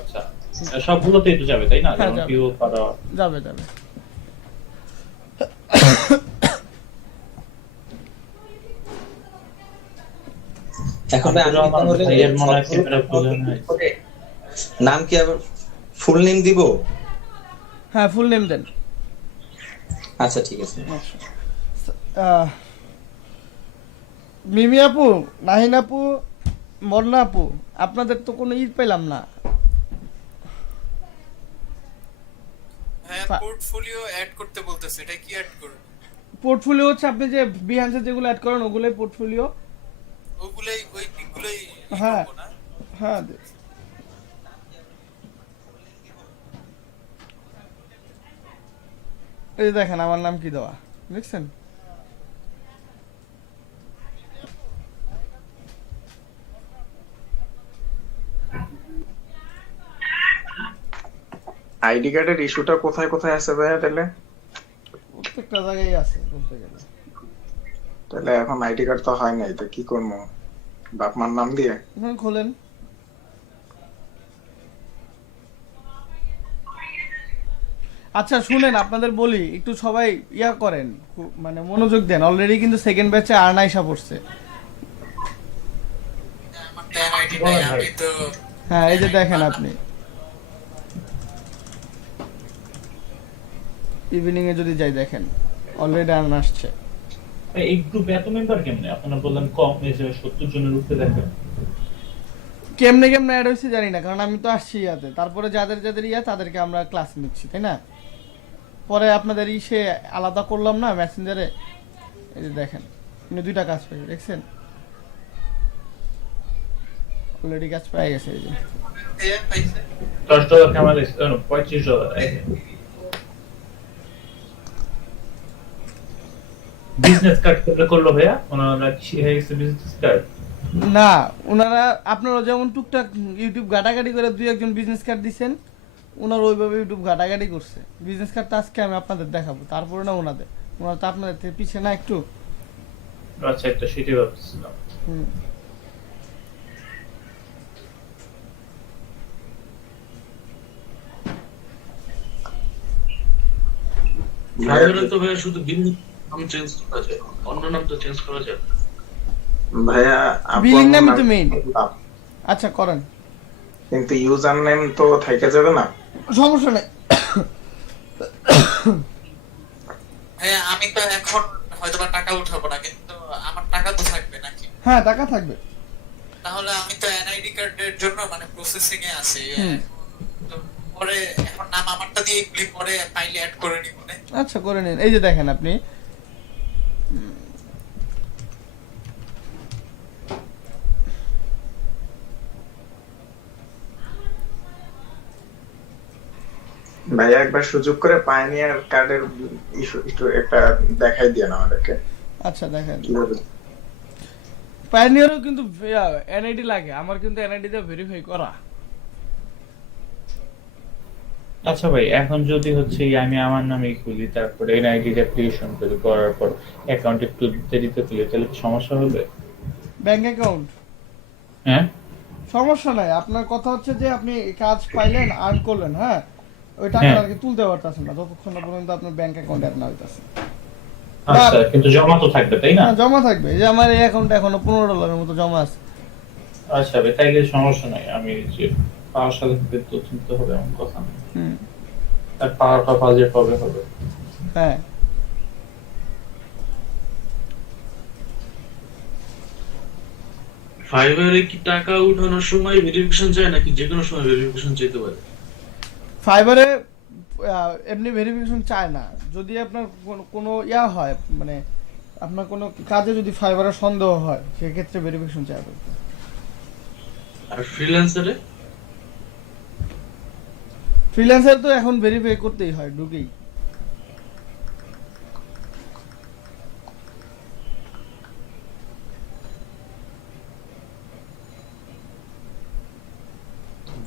আচ্ছা, সবগুলোতেই তো যাবে, তাই না? হ্যাঁ, যেমন যাবে। পিও করা। যাবে যাবে। এখন ভাই আমি আমার তাহলে ভাইয়ের মনে হয় ক্যামেরা প্রয়োজন হয়। নাম কি আবার ফুল নেম দিব? হ্যাঁ, ফুল নেম দেন। আচ্ছা ঠিক আছে। মিমি আপু, নাহিন আপু, মরনা আপু, আপনাদের তো কোনো পেলাম না। হ্যাঁ, পোর্টফোলিও অ্যাড করতে বলতেছে, এটা কি অ্যাড করব? পোর্টফোলিও হচ্ছে আপনি যে বিহান্সে যেগুলো অ্যাড করেন ওগুলোই পোর্টফোলিও। ওগুলাই ওই পিকগুলাই হ্যাঁ করব না? হ্যাঁ, এই যে দেখেন আমার নাম কি দেওয়া, দেখছেন? আইডি কার্ডের ইস্যুটা কোথায় কোথায় আছে ভাইয়া? তাহলে প্রত্যেকটা জায়গায় আছে বলতে গেলে। তাহলে এখন আইডি কার্ড তো হয় নাই, তো কি করবো? বাপ মার নাম দিয়ে? এখন খোলেন। আচ্ছা শুনেন, আপনাদের বলি একটু সবাই ইয়া করেন, মানে মনোযোগ দেন। অলরেডি কিন্তু সেকেন্ড ব্যাচে আর্নাইসা পড়ছে। আমার ট্যান আইডি নাই, আমি তো হ্যাঁ, এই যে দেখেন আপনি ইভিনিং এ যদি যাই দেখেন অলরেডি আর্ন আসছে। এই গ্রুপে এত মেম্বার কেমনে? আপনারা বললেন কম, এই যে 70 জনের উপরে দেখেন। কেমনে কেমনে অ্যাড হয়েছে জানি না, কারণ আমি তো আসছি ইয়াতে। তারপরে যাদের যাদের ইয়া তাদেরকে আমরা ক্লাস নিচ্ছি, তাই না? পরে আপনাদের ইসে আলাদা করলাম না মেসেঞ্জারে। এই যে দেখেন আপনি দুইটা কাজ পেয়ে দেখছেন, অলরেডি কাজ পেয়ে গেছে। এই যে পাইছে। $10 কামাল হয়েছে, $35। বিজনেস কার্ড করলো ভাইয়া? ওনারা কি হয়ে গেছে বিজনেস কার্ড? না, ওনারা আপনারা যেমন টুকটাক ইউটিউব ঘাটাঘাটি করে দুই একজন বিজনেস কার্ড দিচ্ছেন, ওনারা ওইভাবে ইউটিউব ঘাটাঘাটি করছে। বিজনেস কার্ডটা আজকে আমি আপনাদের দেখাবো, তারপরে না ওনাদের, ওনারা তো আপনাদের থেকে পিছিয়ে না একটু। আচ্ছা, একটা সেটাই ভাবছিলাম। ফাইবারে তো ভাইয়া শুধু বিল নাম চেঞ্জ করা যায়, অন্য নাম তো চেঞ্জ করা যায় না। ভাইয়া বিলিং আপনার নামই তো নাম মেইন। নাম, আচ্ছা করেন, কিন্তু ইউজার নেম তো থেকে যাবে না। সমস্যা নেই। ভাইয়া আমি তো এখন হয়তো বা টাকা উঠাবো না, কিন্তু আমার টাকা তো থাকবে নাকি? হ্যাঁ টাকা থাকবে। তাহলে আমি তো এনআইডি কার্ডের জন্য মানে প্রসেসিং এ আছি। তো পরে এখন নাম আমারটা দিয়ে ক্লিক করে ফাইলে অ্যাড করে নিব না? আচ্ছা করে নিন। এই যে দেখেন আপনি ভাইয়া একবার সুযোগ করে পাইনিয়ার কার্ডের ইস্যু একটু একটা দেখাই দিয়ে না আমাদেরকে আচ্ছা দেখেন, কিভাবে। পাইনিয়ারও কিন্তু এনআইডি লাগে, আমার কিন্তু এনআইডি দিয়ে ভেরিফাই করা। আচ্ছা ভাই, এখন যদি হচ্ছে আমি আমার নামে খুলি, তারপরে এনআইডি অ্যাপ্লিকেশন করি, করার পর অ্যাকাউন্ট একটু দেরিতে খুলি, তাহলে কি সমস্যা হবে? ব্যাংক অ্যাকাউন্ট হ্যাঁ, সমস্যা নাই। আপনার কথা হচ্ছে যে আপনি কাজ পাইলেন, আর্ন করলেন, হ্যাঁ ওই টাকা হ্যাঁ। আর কি তুলতে পারতেছেন না যতক্ষণ না পর্যন্ত আপনার ব্যাংক অ্যাকাউন্ট অ্যাড না হইতাছে। আচ্ছা, কিন্তু জমা তো থাকবে তাই না? হ্যাঁ জমা থাকবে। এই যে আমার এই অ্যাকাউন্টে এখনো $15 মতো জমা আছে। আচ্ছা ভাই, তাইলে সমস্যা নাই। আমি যে পাওয়ার সাথে সাথে তো তুলতে হবে এমন কথা না। হুম আর পাওয়ারটা বাজেট হবে হবে। হ্যাঁ ফাইবারে কি টাকা উঠানোর সময় ভেরিফিকেশন চায় নাকি যে কোনো সময় ভেরিফিকেশন চাইতে পারে? ফাইবারে এমনি ভেরিফিকেশন চায় না। যদি আপনার কোনো ইয়া হয়, মানে আপনার কোনো কাজে যদি ফাইবারের সন্দেহ হয়, সেক্ষেত্রে ভেরিফিকেশন চাইবে। আর ফ্রিল্যান্সারে ফ্রিল্যান্সার তো এখন ভেরিফাই করতেই হয় ঢুকেই।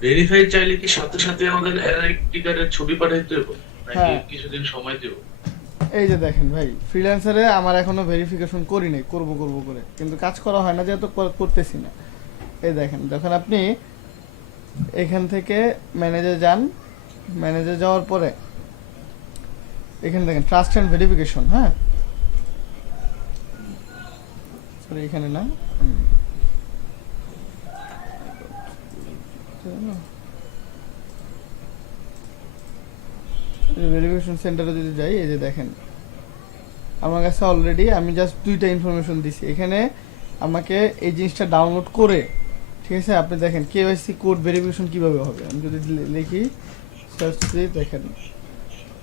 ভেরিফাই চাইলে কি সাথে সাথে আমাদের এনআইডি কার্ডের ছবি পাঠাইতে হবে নাকি হ্যাঁ। কিছুদিন সময় দেব? এই যে দেখেন ভাই, ফ্রিল্যান্সারে আমার এখনো ভেরিফিকেশন করি নাই, করব করে, কিন্তু কাজ করা হয় না যেহেতু করতেছি না। এই দেখেন, যখন আপনি এখান থেকে ম্যানেজে যান, ম্যানেজে যাওয়ার পরে এখানে দেখেন ট্রাস্ট অ্যান্ড ভেরিফিকেশন। হ্যাঁ সরি এখানে না, ভেরিফিকেশন সেন্টারে যদি যাই, এই যে দেখেন আমার কাছে অলরেডি আমি জাস্ট 2টা ইনফরমেশন দিছি। এখানে আমাকে এই জিনিসটা ডাউনলোড করে, ঠিক আছে, আপনি দেখেন কেওয়াইসি কোড ভেরিফিকেশন কিভাবে হবে। আমি যদি লিখি সার্চ করি, দেখেন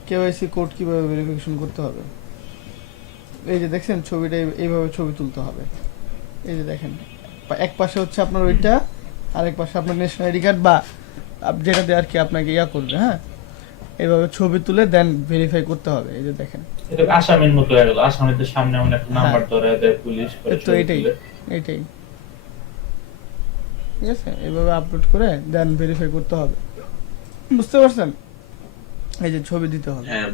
কেওয়াইসি কোড কিভাবে ভেরিফিকেশন করতে হবে। এই যে দেখছেন ছবিটা এইভাবে ছবি তুলতে হবে। এই যে দেখেন এক পাশে হচ্ছে আপনার ওইটা, আরেক পাশে আপনার ন্যাশনাল আইডি কার্ড বা যেটাতে আর কি আপনাকে ইয়া করবে। হ্যাঁ এইভাবে ছবি তুলে দেন ভেরিফাই করতে হবে। এই যে দেখেন এটা আসামের মতো হয়ে গেল। আসামিদের সামনে এমন একটা নাম্বার ধরে দেয় পুলিশ, করে তো এইটাই এইটাই ঠিক আছে, এইভাবে আপলোড করে দেন ভেরিফাই করতে হবে। বুঝতে পারছেন? এই যে ছবি দিতে হবে, হ্যাঁ,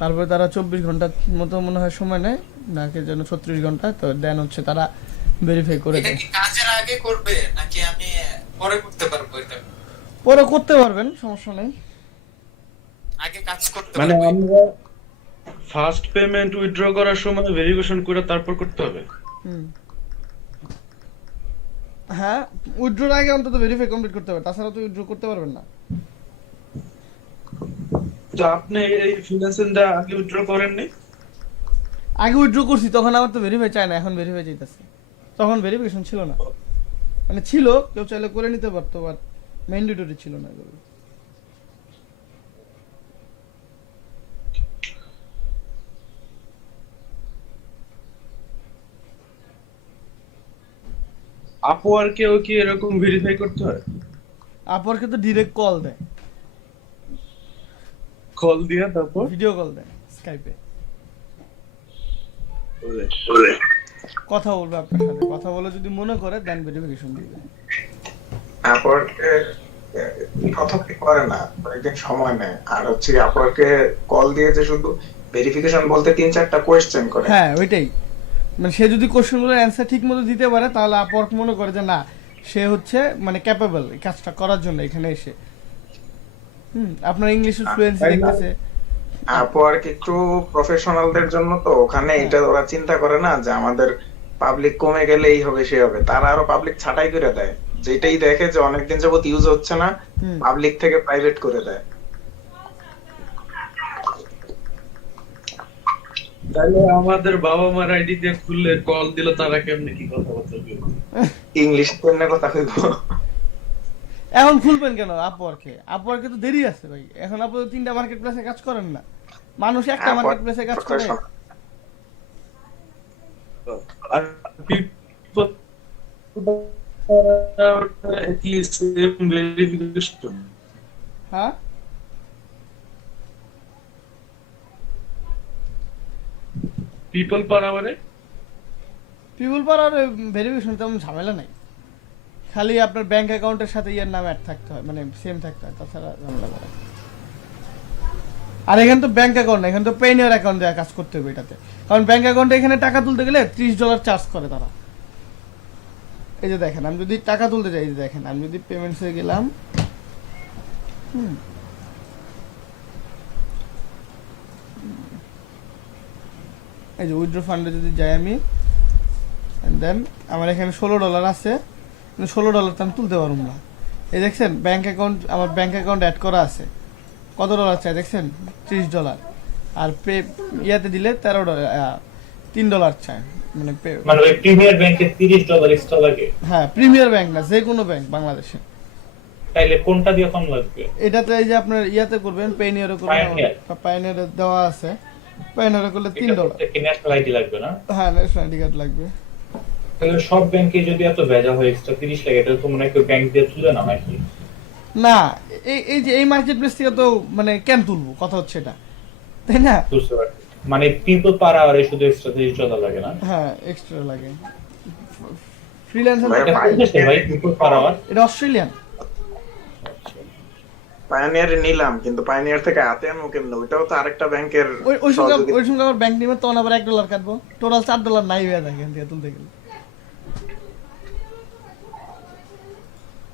তারপরে তারা 24 ঘন্টার মতো মনে হয় সময় নেয়, নাকি যেন 36 ঘন্টা, তো দেন হচ্ছে তারা ভেরিফাই করে এটা দেয়। কি কাজের আগে করবে নাকি আমি পরে করতে পারবো? এটা পরে করতে পারবেন, সমস্যা নেই। আগে কাজ করতে মানে পারবো? আমরা ফার্স্ট পেমেন্ট উইথড্র করার সময় ভেরিফিকেশন করে তারপর করতে হবে। হুম হ্যাঁ, উইথড্রোর আগে অন্তত ভেরিফাই কমপ্লিট করতে হবে, তাছাড়া তো উইথড্র করতে পারবেন না। তো আপনি এই ফ্রিল্যান্সিংটা আগে উইথড্র করেননি? আগে উইথড্র করছি, তখন আমার তো ভেরিফাই চায় না, এখন ভেরিফাই চাইতেছে। তখন ভেরিফিকেশন ছিল না, মানে ছিল, কেউ চাইলে করে নিতে পারতো, বাট ম্যান্ডেটরি ছিল না এগুলো। আপওয়ার্কেও কি এরকম ভেরিফাই করতে হয়? আপওয়ার্কে তো ডিরেক্ট কল দেয়, কল দিয়া তারপর ভিডিও কল দেয়, স্কাইপে ওরে কথা বলবে আপনার সাথে, কথা বলে যদি মনে করে দেন ভেরিফিকেশন দিবে। আপওয়ার্কে কথা করে না, কয়েকদিন সময় নেয়। আর হচ্ছে আপওয়ার্কে কল দিয়ে যে শুধু ভেরিফিকেশন বলতে 3-4টা কোয়েশ্চেন করে। হ্যাঁ ওইটাই, মানে সে যদি কোশ্চেনগুলোর অ্যান্সার ঠিক মতো দিতে পারে, তাহলে আপওয়ার্ক মনে করে যে না, সে হচ্ছে মানে ক্যাপেবল এই কাজটা করার জন্য এখানে এসে। আপনার ইংলিশের ফ্লুয়েন্সি দেখতেছে। আপওয়ার্ক একটু প্রফেশনালদের জন্য, তো ওখানে এটা ওরা চিন্তা করে না যে আমাদের পাবলিক কমে গেলেই হবে সে হবে, তারা আরো পাবলিক ছাঁটাই করে দেয়, যেটাই দেখে যে অনেকদিন যাবত ইউজ হচ্ছে না হুম। পাবলিক থেকে প্রাইভেট করে দেয়। তাহলে আমাদের বাবা মার আইডি দিয়ে খুললে কল দিল তারা কেমনে কি কথাবার্তা বলবে? ইংলিশ কেমনে কথা কইব? এখন খুলবেন কেন আপওয়ার্কে তো দেরি আছে ভাই, এখন আপনি 3টা মার্কেট প্লেসে কাজ করেন না, মানুষ একটা মার্কেট প্লেসে কাজ করে। আর people at least same verification. হ্যাঁ People per hour পিপল পাওয়ার ভেরিফিকেশন তেমন ঝামেলা নাই, খালি আপনার ব্যাংক অ্যাকাউন্টের সাথে ইয়ার নাম অ্যাড থাকতে হয়, মানে সেম থাকতে হয়, তাছাড়া ঝামেলা করে। আর এখানে তো ব্যাংক অ্যাকাউন্ট না, এখানে তো পেনিয়ার অ্যাকাউন্ট দিয়ে কাজ করতে হবে এটাতে, কারণ ব্যাংক অ্যাকাউন্টে এখানে টাকা তুলতে গেলে $30 চার্জ করে তারা। এই যে দেখেন, আমি যদি টাকা তুলতে যাই, এই যে দেখেন, আমি যদি পেমেন্টসে গেলাম, এই যে উইথড্র ফান্ডে যদি যাই আমি, দেন আমার এখানে $16 আছে, কিন্তু $16 তো আমি তুলতে পারবো না। এই দেখছেন ব্যাংক অ্যাকাউন্ট, আমার ব্যাংক অ্যাকাউন্ট অ্যাড করা আছে, কত ডলার চাই দেখছেন, $30, আর পে ইয়াতে দিলে $3 চাই, মানে মানে ওই প্রিমিয়ার ব্যাংকে $30 এক্সট্রা লাগে। হ্যাঁ, প্রিমিয়ার ব্যাংক না, যে কোনো ব্যাংক বাংলাদেশে। তাইলে কোনটা দিয়ে কম লাগবে? এটাতে এই যে আপনার ইয়াতে করবেন, পেনিয়ারে করবেন, পাইনিয়ারে দেওয়া আছে, পাইনিয়ারে করলে $3। ন্যাশনাল আইডি লাগবে না? হ্যাঁ, ন্যাশনাল আইডি কার্ড লাগবে। তাহলে সব ব্যাংকে যদি এত ভেজা হয় এক্সট্রা 30 লাগে, এটা তো মনে হয় কেউ ব্যাংক দিয়ে তুলে না নাকি? না, এই যে এই মার্কেট প্লেস থেকে তো মানে কেন তুলবো, কথা হচ্ছে এটা, তাই না? বুঝতে পারছি, মানে পিপল পার আওয়ারে শুধু এক্সট্রা $30 লাগে না? হ্যাঁ, এক্সট্রা লাগে। ফ্রিল্যান্সার ভাই পিপল পার আওয়ার এটা অস্ট্রেলিয়ান। পায়োনিয়ারে নিলাম, কিন্তু পায়োনিয়ার থেকে হাতে আনবো কেমনে? ওইটাও তো আরেকটা ব্যাংকের ওই সঙ্গে আবার ব্যাংক নিবে, তখন আবার $1 কাটবো, টোটাল $4 নাই হয়ে থাকে এখান থেকে তুলতে গেলে।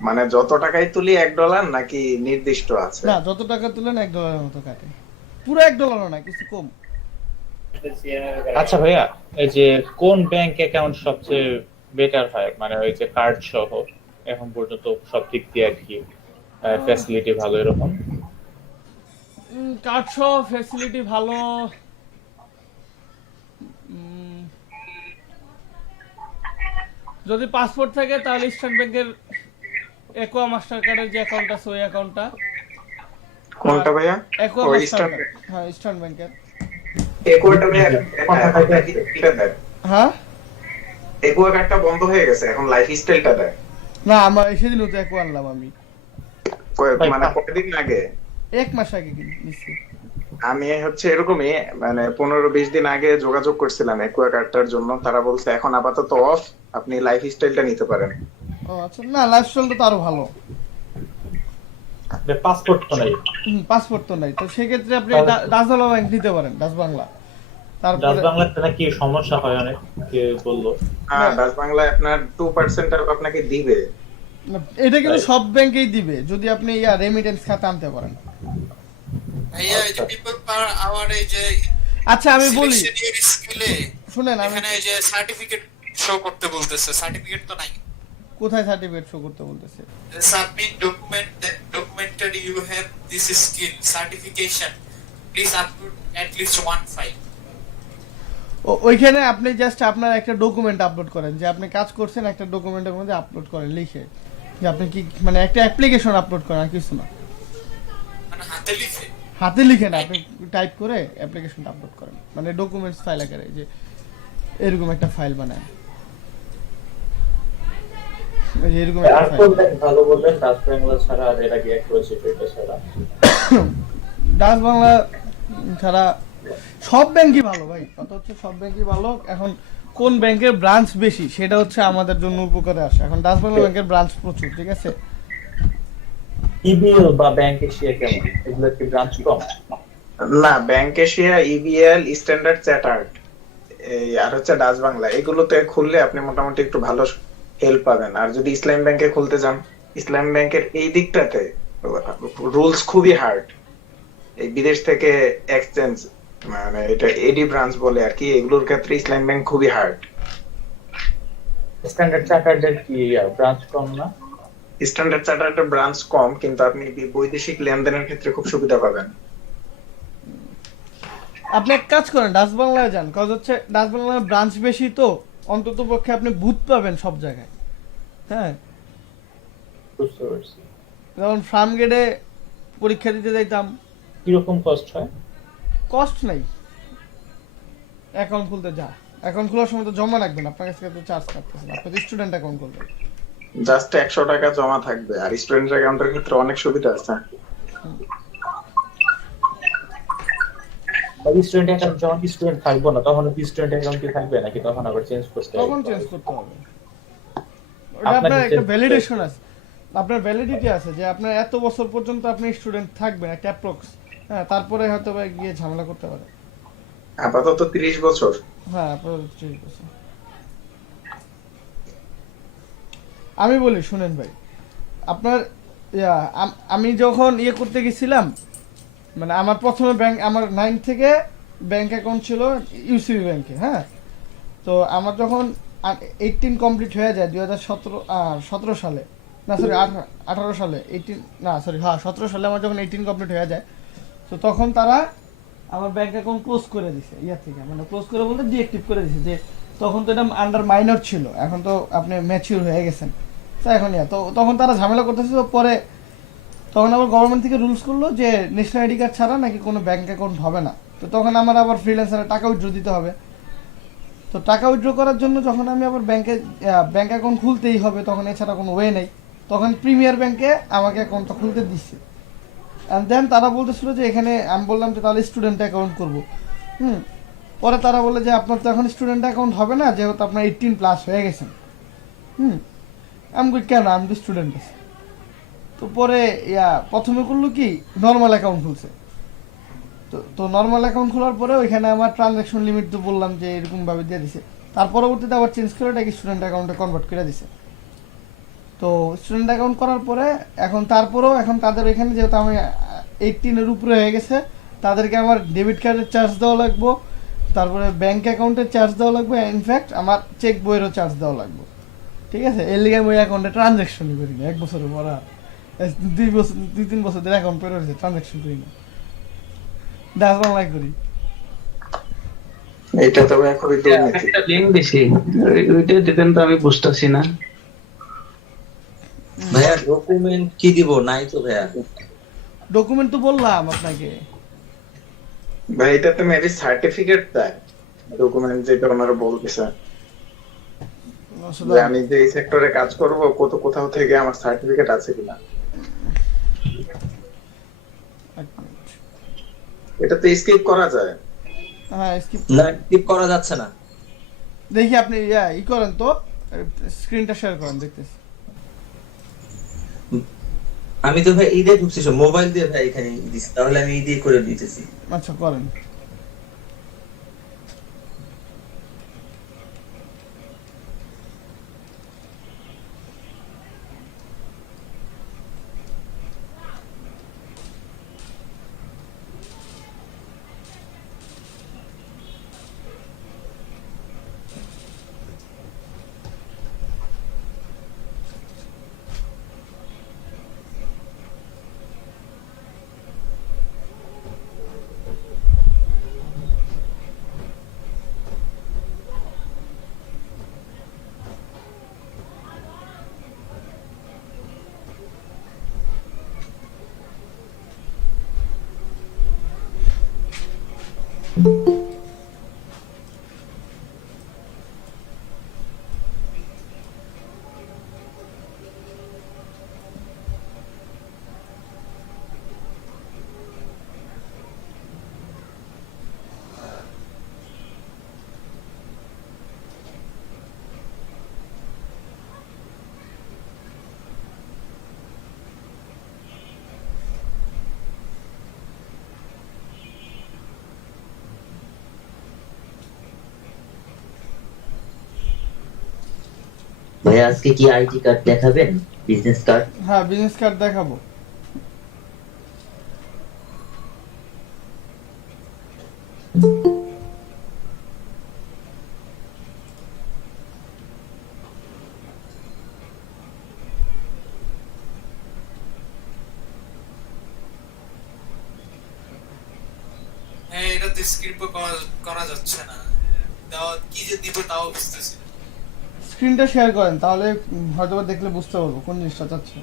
মানে যত টাকাই তুলি $1 নাকি নির্দিষ্ট আছে? না, যত টাকা তুলেন $1 মতো কাটে, পুরো $1 না, কিছু কম। আচ্ছা ভাইয়া, এই যে কোন ব্যাংক অ্যাকাউন্ট সবচেয়ে বেটার হয়, মানে ওই যে কার্ড সহ এখন পর্যন্ত সব দিক দিয়ে আর কি ফ্যাসিলিটি ভালো এরকম? কার্ড সহ ফ্যাসিলিটি ভালো, যদি পাসপোর্ট থাকে তাহলে স্টেট ব্যাংকের একুয়া মাস্টার কার্ডের যে অ্যাকাউন্ট আছে ওই অ্যাকাউন্টটা। কোনটা ভাইয়া? একুয়া ওই মাস্টার স্টার, কার্ড, হ্যাঁ ইস্টার্ন ব্যাংকের। একুয়াটা ভাইয়া এটা দেয়। হ্যাঁ, একুয়া কার্ডটা বন্ধ হয়ে গেছে, এখন লাইফস্টাইলটা দেয়। না, আমার সেদিন তো একুয়া আনলাম আমি, মানে কতদিন আগে? 1 মাস আগে নিচ্ছি। আমি হচ্ছে এরকমই, মানে 15-20 দিন আগে যোগাযোগ করছিলাম একুয়া কার্ডটার জন্য, তারা বলছে এখন আপাতত অফ, আপনি লাইফস্টাইলটা নিতে পারেন। ও আচ্ছা, না লাইফস্টাইলটা তো আরো ভালো। পাসপোর্ট তো নাই? পাসপোর্ট তো নাই, তো সেক্ষেত্রে আপনি ডাচ বাংলা ব্যাংক নিতে পারেন, ডাচ বাংলা। ডাচ তারপরে বাংলাতে নাকি সমস্যা হয় অনেক, কে বললো? হ্যাঁ, ডাচ বাংলায় আপনার 2% আপনাকে দিবে। এটা কিন্তু সব ব্যাংকেই দিবে যদি আপনি রেমিটেন্স খাতা আনতে পারেন। ভাইয়া এই যে পিপল পার আওয়ার এই যে আচ্ছা আমি বলি, স্কিলে শুনেন, আমি এখানে এই যে সার্টিফিকেট শো করতে বলতেছে, সার্টিফিকেট তো নাই। কোথায় সার্টিফিকেট শো করতে বলতেছে? Submit document that documented you have this skill certification. Please upload at least one file. ওইখানে আপনি জাস্ট আপনার একটা ডকুমেন্ট আপলোড করেন, যে আপনি কাজ করছেন, একটা ডকুমেন্টের মধ্যে আপলোড করেন লিখে, যে আপনি কি মানে একটা অ্যাপ্লিকেশন আপলোড করেন, আর কিছু না। মানে হাতে লিখে? হাতে লিখে না, আপনি টাইপ করে অ্যাপ্লিকেশনটা আপলোড করেন, মানে ডকুমেন্টস ফাইল আকারে, যে এরকম একটা ফাইল বানায়, এরকম একটা ফাইল। ভালো বলবেন ডাচ বাংলা ছাড়া আর এর আগে একটা রয়েছে সেটা ছাড়া? ডাচ বাংলা ছাড়া সব ব্যাংকই ভালো ভাই, কথা হচ্ছে সব ব্যাংকই ভালো। এখন কোন ব্যাংকের ব্রাঞ্চ বেশি সেটা হচ্ছে আমাদের জন্য উপকারে আসে। এখন ডাচ বাংলা ব্যাংকের ব্রাঞ্চ প্রচুর, ঠিক আছে। ইবিএল বা ব্যাংক এশিয়া কেমন, এগুলোর কি ব্রাঞ্চ কম? না, bank Asia, EBL, standard chartered, এই আর হচ্ছে ডাচ বাংলা, এগুলোতে খুললে আপনি মোটামুটি একটু ভালো হেল্প পাবেন। আর যদি ইসলাম ব্যাংকে খুলতে যান, ইসলাম ব্যাংকের এই দিকটাতে রুলস খুবই হার্ড, এই বিদেশ থেকে এক্সচেঞ্জ, মানে এটা এডি ব্রাঞ্চ বলে আর কি, এগুলোর ক্ষেত্রে ইসলাম ব্যাংক খুবই হার্ড। স্ট্যান্ডার্ড চার্টার্ডের কি ব্রাঞ্চ কম না? স্ট্যান্ডার্ড চার্টার্ডের ব্রাঞ্চ কম, কিন্তু আপনি বৈদেশিক লেনদেনের ক্ষেত্রে খুব সুবিধা পাবেন। আপনি এক কাজ করেন, ডাচ বাংলায় যান, কাজ হচ্ছে ডাচ বাংলার ব্রাঞ্চ বেশি, তো অন্তত পক্ষে আপনি বুথ পাবেন সব জায়গায়। হ্যাঁ, বুঝতে পারছি। যেমন ফার্ম গেটে পরীক্ষা দিতে যাইতাম, কিরকম কস্ট হয়? কস্ট নাই। অ্যাকাউন্ট খুলতে যা, অ্যাকাউন্ট খোলার সময় তো জমা রাখবেন, আপনার কাছে তো চার্জ কাটতেছেন, আপনি তো স্টুডেন্ট অ্যাকাউন্ট করবেন। জাস্ট 100 টাকা জমা থাকবে, আর স্টুডেন্ট অ্যাকাউন্টের ক্ষেত্রে অনেক সুবিধা আছে। স্টুডেন্ট অ্যাকাউন্ট যখন স্টুডেন্ট থাকবো না তখন কি স্টুডেন্ট অ্যাকাউন্ট কি থাকবে নাকি তখন আবার চেঞ্জ করতে হবে? তখন চেঞ্জ করতে হবে। ওটা আপনার আপনার একটা change ভ্যালিডেশন আছে, আপনার ভ্যালিডিটি আছে যে আপনার এত বছর পর্যন্ত আপনি স্টুডেন্ট থাকবেন, একটা অ্যাপ্রক্স। হ্যাঁ, তারপরে হয়তো বা গিয়ে ঝামেলা করতে পারে। আপাতত 30 বছর। হ্যাঁ, আপনার ঠিক আছে। আমি বলি শুনেন ভাই, আপনার আমি যখন করতে গেছিলাম, মানে আমার প্রথমে ব্যাংক, আমার 9 থেকে ব্যাংক অ্যাকাউন্ট ছিল ইউসিবি ব্যাংকে। হ্যাঁ, তো আমার যখন 18 কমপ্লিট হয়ে যায় 2017 সালে, না সরি 18 সালে, 18 না সরি হ্যাঁ 17 সালে আমার যখন 18 কমপ্লিট হয়ে যায়, তো তখন তারা আমার ব্যাংক অ্যাকাউন্ট ক্লোজ করে দিছে, থেকে, মানে ক্লোজ করে বলতে ডিঅ্যাক্টিভ করে দিছে, যে তখন তো এটা আন্ডার মাইনর ছিল, এখন তো আপনি ম্যাচিউর হয়ে গেছেন, তো এখন তো তখন তারা ঝামেলা করতেছে। তো পরে তখন আবার গভর্নমেন্ট থেকে রুলস করলো যে ন্যাশনাল আইডি কার্ড ছাড়া নাকি কোনো ব্যাংক অ্যাকাউন্ট হবে না। তো তখন আমার আবার ফ্রিল্যান্সারে টাকা উইথড্র দিতে হবে। তো টাকা উইথড্র করার জন্য যখন আমি আবার ব্যাংক অ্যাকাউন্ট খুলতেই হবে, তখন এছাড়া কোনো ওয়ে নেই, তখন প্রিমিয়ার ব্যাংকে আমাকে অ্যাকাউন্টটা খুলতে দিচ্ছে। অ্যান্ড দেন তারা বলতেছিল যে এখানে, আমি বললাম যে তাহলে স্টুডেন্ট অ্যাকাউন্ট করবো। পরে তারা বলে যে আপনার তো এখন স্টুডেন্ট অ্যাকাউন্ট হবে না, যেহেতু আপনার 18+ হয়ে গেছেন। আমি কই কেন, আমি তো স্টুডেন্ট আছি। তো পরে প্রথমে করলো কি, নর্মাল অ্যাকাউন্ট খুলছে। তো নর্মাল অ্যাকাউন্ট খোলার পরে ওইখানে আমার ট্রানজ্যাকশন লিমিট তো বললাম যে এরকমভাবে দিয়ে দিছে। তার পরবর্তীতে আবার চেঞ্জ করে এটাকে স্টুডেন্ট অ্যাকাউন্টে কনভার্ট করে দিছে। তো স্টুডেন্ট অ্যাকাউন্ট করার পরে এখন তারপরেও এখন তাদের এখানে যেহেতু আমি 18-এর উপরে হয়ে গেছে, তাদেরকে আমার ডেবিট কার্ডের চার্জ দেওয়া লাগবে, তারপরে ব্যাংক অ্যাকাউন্টের চার্জ দেওয়া লাগবে, ইনফ্যাক্ট আমার চেক বইয়েরও চার্জ দেওয়া লাগবে। ঠিক আছে, এর লিগে আমি ওই অ্যাকাউন্টে ট্রানজ্যাকশনই করি না 1 বছরের পর, আর 2-3 বছর ধরে অ্যাকাউন্ট পড়ে রয়েছে, ট্রানজ্যাকশন করি না, ডাচ বাংলায় করি। এটা তো ভাই খুবই দুর্নীতি। একটা লিংক দিছি, ওইটা দিতেন তো, আমি বুঝতেছি না ভাইয়া। ডকুমেন্ট কি দিব? নাই তো ভাইয়া। ডকুমেন্ট তো বললাম আপনাকে ভাই এটা তো মেবি সার্টিফিকেট দেয়, ডকুমেন্ট যেটা ওনারা বলতেছে যে আমি যে এই সেক্টরে কাজ করব, কোথাও থেকে আমার সার্টিফিকেট আছে কিনা। এটা তো স্কিপ করা যায়। হ্যাঁ, স্কিপ না, স্কিপ করা যাচ্ছে না। দেখি আপনি করেন তো, স্ক্রিনটা শেয়ার করেন, দেখতেছি। আমি তো ভাই ঈদে ঢুকছি, মোবাইল দিয়ে ভাই এখানে দিছি, তাহলে আমি ঈদে করে দিতেছি। আচ্ছা, করেন। ভাইয়া আজকে কি আইডি কার্ড দেখাবেন, বিজনেস কার্ড? হ্যাঁ, বিজনেস কার্ড দেখাবো। তো স্ক্রিপ্ট করা যাচ্ছে না, দাও কি যে দিব তাও বুঝতেছি না। স্ক্রিনটা শেয়ার করেন, তাহলে হয়তো বা দেখলে বুঝতে পারবো কোন জিনিসটা চাচ্ছে।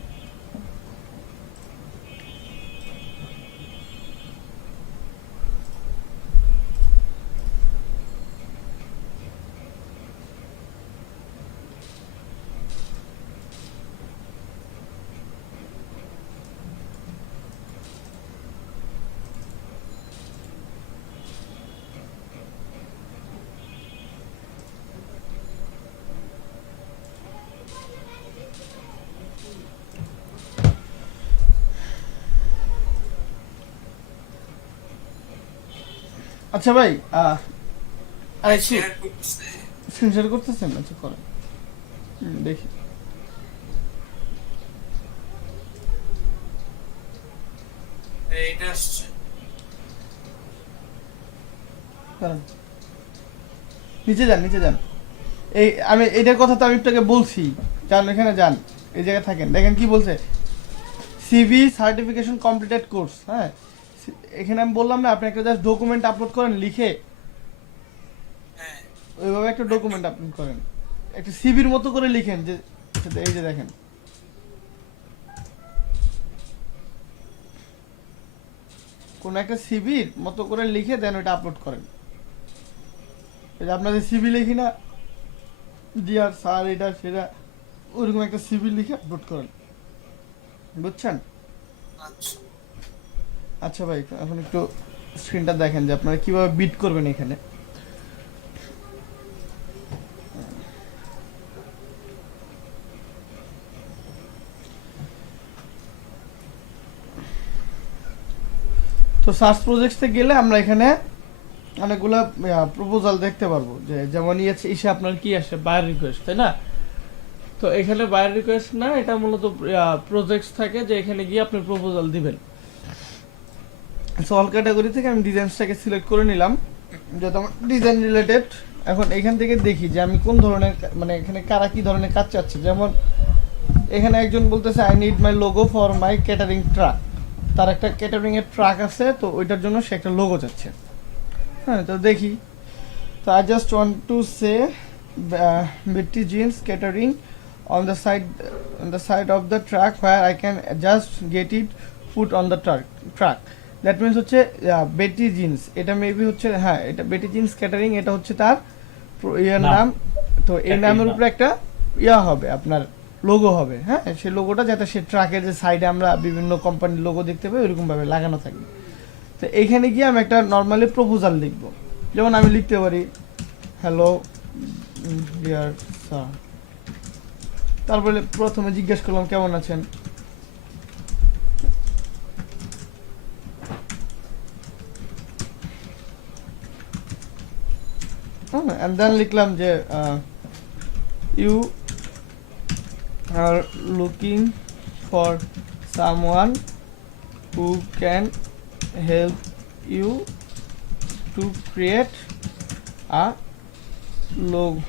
আচ্ছা ভাই, আরেকটু শেয়ার করতেছে, স্ক্রিন শেয়ার করতেছেন? আচ্ছা করেন, দেখি। এইটা আসছে। করেন। নিচে যান, নিচে যান। এই আমি এটার কথা তো আমি আপনাকে বলছি, যান এখানে যান, এই জায়গায় থাকেন, দেখেন কি বলছে, সিভি সার্টিফিকেশন কমপ্লিটেড কোর্স। হ্যাঁ, এখানে আমি বললাম না আপনি একটা জাস্ট ডকুমেন্ট আপলোড করেন লিখে, হ্যাঁ ওইভাবে একটা ডকুমেন্ট আপলোড করেন, একটা সিভির মতো করে লিখেন, যে এই যে দেখেন কোন একটা সিভির মতো করে লিখে দেন ওইটা আপলোড করেন। এই যে আপনাদের সিভি লিখি না, ডিয়ার স্যার এটা সেটা, ওইরকম একটা সিভি লিখে আপলোড করেন, বুঝছেন? আচ্ছা আচ্ছা ভাই, এখন একটু স্ক্রিনটা দেখেন যে আপনারা কিভাবে বিট করবেন এখানে। তো সার্চ প্রজেক্টসে গেলে আমরা এখানে অনেকগুলা প্রপোজাল দেখতে পারবো, যে যেমন ইসে আপনার কি আসে, বায়ার রিকোয়েস্ট, তাই না? তো এখানে বায়ার রিকোয়েস্ট না, এটা মূলত প্রজেক্টস থাকে, যে এখানে গিয়ে আপনি প্রপোজাল দিবেন। সো অল ক্যাটাগরি থেকে আমি ডিজাইনসটাকে সিলেক্ট করে নিলাম, যেটা আমার ডিজাইন রিলেটেড। এখন এখান থেকে দেখি যে আমি কোন ধরনের, মানে এখানে কারা কি ধরনের কাজ চাচ্ছে। যেমন এখানে একজন বলতেছে I need my logo for my catering truck, তার একটা ক্যাটারিং এর ট্রাক আছে, তো ওইটার জন্য সে একটা লোগো চাচ্ছে। হ্যাঁ, তো দেখি। তো I just want to say Betty Jeans catering on the side of the track where I can just get it put on the truck. That means হচ্ছে বেটি জিন্স, এটা মেবি হচ্ছে, হ্যাঁ এটা বেটি জিন্স ক্যাটারিং, এটা হচ্ছে তার ইয়ার নাম। তো এই নামের উপরে একটা ইয়া হবে, আপনার লোগো হবে। হ্যাঁ, সেই লোগোটা যাতে সে ট্রাকের যে সাইডে আমরা বিভিন্ন কোম্পানির লোগো দেখতে পাই ওইরকম ভাবে লাগানো থাকবে। তো এইখানে গিয়ে আমি একটা নর্মালি প্রপোজাল লিখবো, যেমন আমি লিখতে পারি হ্যালো ডিয়ার স্যার, তারপরে প্রথমে জিজ্ঞেস করলাম কেমন আছেন, and then লিখলাম যে you are looking for someone who can help you to create a logo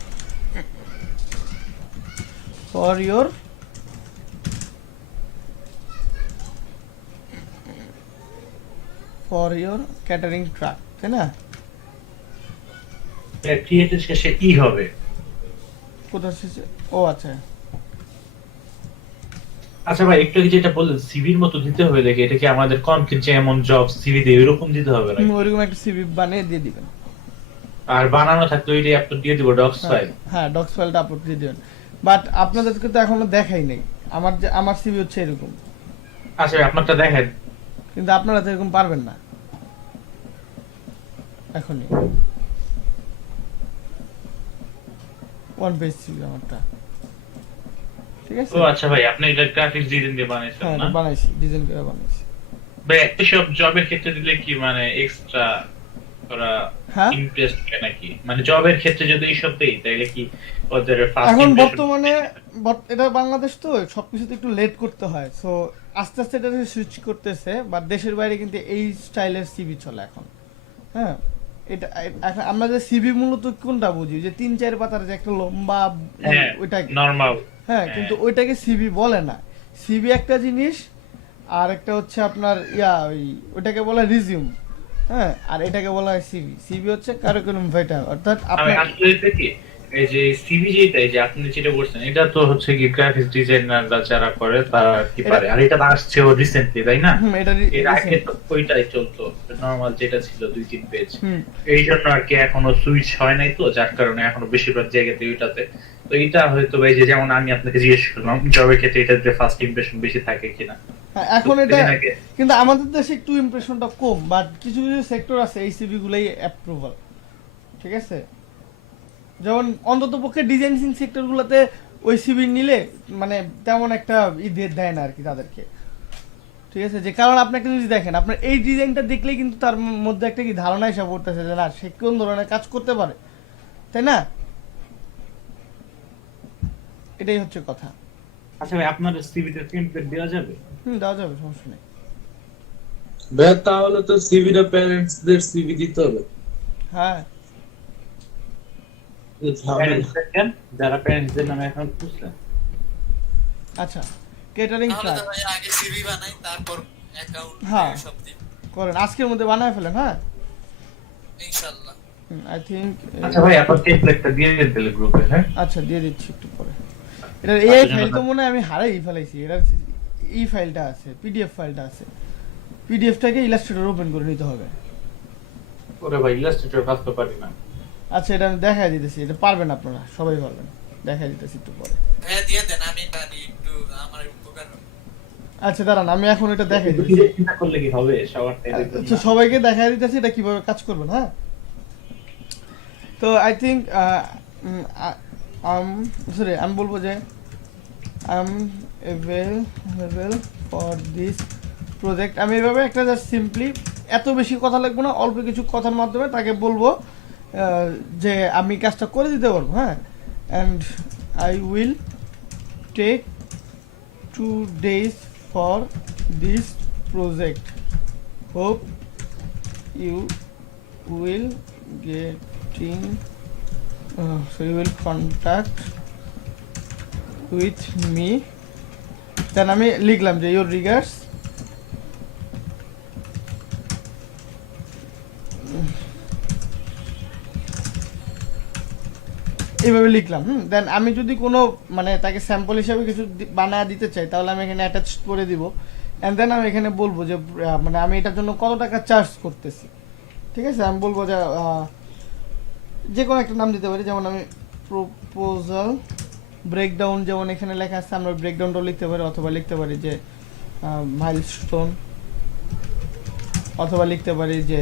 for your catering truck, তাই না? ক্রিয়েটের শেষে ই হবে, কোথায় শেষে? ও আচ্ছা আচ্ছা ভাই একটু আগে যেটা বললেন সিভির মতো দিতে হবে, দেখে এটা কি আমাদের কমপ্লিট যে এমন জব সিভি দিয়ে এরকম দিতে হবে না? ওইরকম একটা সিভি বানিয়ে দিয়ে দিবেন, আর বানানো থাকলে ওইটাই আপলোড দিয়ে দিব ডক্স ফাইল। হ্যাঁ ডক্স ফাইলটা আপলোড দিয়ে দিবেন। বাট আপনাদেরকে তো এখনো দেখাই নাই, আমার সিভি হচ্ছে এরকম। আচ্ছা আপনারটা দেখেন, কিন্তু আপনারা তো এরকম পারবেন না এখনই। ওয়ান পেজ সিভি আমারটা, ঠিক আছে? ও আচ্ছা ভাই আপনি এটা গ্রাফিক্স ডিজাইন দিয়ে বানাইছেন হ্যাঁ না? বানাইছি, ডিজাইন করে বানাইছি। ভাই এসব জবের ক্ষেত্রে দিলে কি মানে এক্সট্রা ওরা হ্যাঁ ইমপ্রেসড হয় নাকি? মানে জবের ক্ষেত্রে যদি এইসব দেই তাহলে কি ওদের ফার্স্ট এখন বর্তমানে এটা বাংলাদেশ তো সবকিছুতে একটু লেট করতে হয়, সো আস্তে আস্তে এটা সুইচ করতেছে। বাট দেশের বাইরে কিন্তু এই স্টাইলের সিভি চলে এখন। হ্যাঁ, এটা এখন আমরা যে সিভি মূলত কোনটা বুঝি, যে 3-4 পাতার যে একটা লম্বা, ওইটা নরমাল। হ্যাঁ, কিন্তু ওইটাকে সিভি বলে না। সিভি একটা জিনিস, আর একটা হচ্ছে আপনার ওইটাকে বলে রিজিউম। হ্যাঁ, আর এটাকে বলা হয় সিভি। সিভি হচ্ছে কারিকুলাম ভিটা, অর্থাৎ আমি আপনার আসলে এটা কি এই যে সিভি যেটা এই যে আপনি যেটা বলছেন এটা তো হচ্ছে কি গ্রাফিক্স ডিজাইনাররা যারা করে তারা কি পারে, আর এটা তো আসছে রিসেন্টলি তাই না? এটা এর আগে তো ওইটাই চলতো নরমাল যেটা ছিল 2-3 পেজ, হুম। এই জন্য আর কি এখনো সুইচ হয় নাই, তো যার কারণে এখনো বেশিরভাগ জায়গাতে ওইটাতে। তো এটা হয়তো ভাই যে যেমন আমি আপনাকে জিজ্ঞেস করলাম জবের ক্ষেত্রে এটাতে ফার্স্ট ইমপ্রেশন বেশি থাকে কিনা। হ্যাঁ, এখন এটা কিছুদিন আগে- কিন্তু আমাদের দেশে একটু ইমপ্রেশনটা কম, বাট কিছু কিছু সেক্টর আছে এই সিভি গুলাই অ্যাপ্রুভাল, ঠিক আছে? যেমন অন্তত পক্ষে ডিজাইনিং সেক্টর গুলোতে ওই সিভি নিলে মানে তেমন একটা দেয় না আর কি তাদেরকে, ঠিক আছে? যে কারণ আপনি একটা জিনিস দেখেন, আপনার এই ডিজাইনটা দেখলেই কিন্তু তার মধ্যে একটা কি ধারণা এসে পড়তেছে যে না সে কোন ধরনের কাজ করতে পারে, তাই না? এটাই হচ্ছে কথা। আচ্ছা ভাই আপনার সিভিতে টেমপ্লেট দেওয়া যাবে? দেওয়া যাবে, সমস্যা নেই। ভাইয়া তাহলে তো সিভিটা প্যারেন্টস দের সিভি দিতে হবে। হ্যাঁ, যারা প্যারেন্টসদের নামে এখন খুঁজছেন। আচ্ছা, কেটারিং তাহলে ফ্লাই তো ভাই আগে সিভি বানাই তারপর অ্যাকাউন্ট হ্যাঁ। সব দিই করেন, আজকের মধ্যে বানায় ফেলেন। হ্যাঁ, ইনশাআল্লাহ। আই থিঙ্ক আচ্ছা ভাই আপনার টেমপ্লেটটা দিয়ে দিন গ্রুপে। হ্যাঁ আচ্ছা, দিয়ে দিচ্ছি একটু পরে। এটার এই ফাইল তো মনে হয় আমি হারাই ফেলাইছি। এটার এই ফাইলটা আছে, পিডিএফ ফাইলটা আছে, পিডিএফটাকে ইলাস্ট্রেটর ওপেন করে নিতে হবে। ওরে ভাই ইলাস্ট্রেটর কাজ তো পারি না। আচ্ছা, এটা আমি দেখাই দিতেছি, এটা পারবেন আপনারা, সবাই পারবেন। দেখাই দিতেছি একটু পরে। ভাইয়া দিয়ে দেন, আমি পারি একটু আমার উপকার হবে। আচ্ছা দাঁড়ান, আমি এখন এটা দেখাই দিতেছি। চিন্তা করলে কি হবে সবার টাইপের আচ্ছা, সবাইকে দেখাই দিতেছি এটা কিভাবে কাজ করবেন। হ্যাঁ, তো আই থিঙ্ক সরি আমি বলবো যে I am available for this project. আমি এভাবে একটা জাস্ট সিম্পলি এত বেশি কথা লিখবো না, অল্প কিছু কথার মাধ্যমে তাকে বলবো যে আমি কাজটা করে দিতে পারবো। হ্যাঁ, and I will take 2 days for this project. Hope you will getting so you will contact with me. Then আমি লিখলাম যে your regards এইভাবে লিখলাম। দেন আমি যদি কোনো মানে তাকে স্যাম্পল হিসাবে কিছু বানায় দিতে চাই তাহলে আমি এখানে অ্যাটাচ করে দিব, অ্যান্ড দেন আমি এখানে বলবো যে মানে আমি এটার জন্য কত টাকা চার্জ করতেছি, ঠিক আছে? আমি বলবো যে যে কোনো একটা নাম দিতে পারি, যেমন আমি প্রপোজাল ব্রেকডাউন, যেমন এখানে লেখা আছে আমরা ব্রেকডাউনটাও লিখতে পারি, অথবা লিখতে পারি যে মাইলস্টোন, অথবা লিখতে পারি যে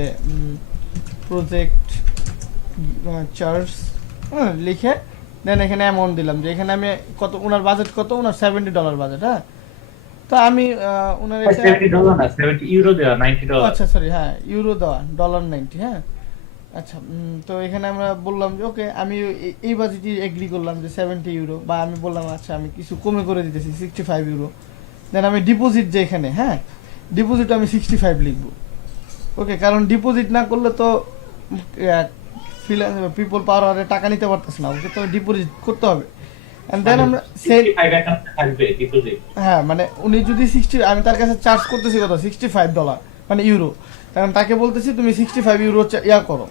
প্রজেক্ট চার্জ। হ্যাঁ, লিখে দেন এখানে অ্যামাউন্ট দিলাম যে এখানে আমি কত, ওনার বাজেট কত, ওনার $70 বাজেট। হ্যাঁ, তো আমি ওনার $70 না 70 ইউরো দেওয়া $90। আচ্ছা সরি, হ্যাঁ ইউরো দেওয়া $90। হ্যাঁ, আচ্ছা, তো এখানে আমরা বললাম যে ওকে আমি এই বাজেটই এগ্রি করলাম যে €70, বা আমি বললাম আচ্ছা আমি কিছু কমে করে দিতেছি €65। দেন আমি ডিপোজিট যে এখানে, হ্যাঁ ডিপোজিট আমি 65 লিখবো। ওকে, কারণ ডিপোজিট না করলে তো পিপল পাওয়ারে টাকা নিতে পারতেছে না, ওকে তো ডিপোজিট করতে হবে। এন্ড দেন আমরা থাকবে ডিপোজিট। হ্যাঁ, মানে উনি যদি 60, আমি তার কাছে চার্জ করতেছি কত, $65 মানে ইউরো, কারণ তাকে বলতেছি তুমি €65 ইয়া করো,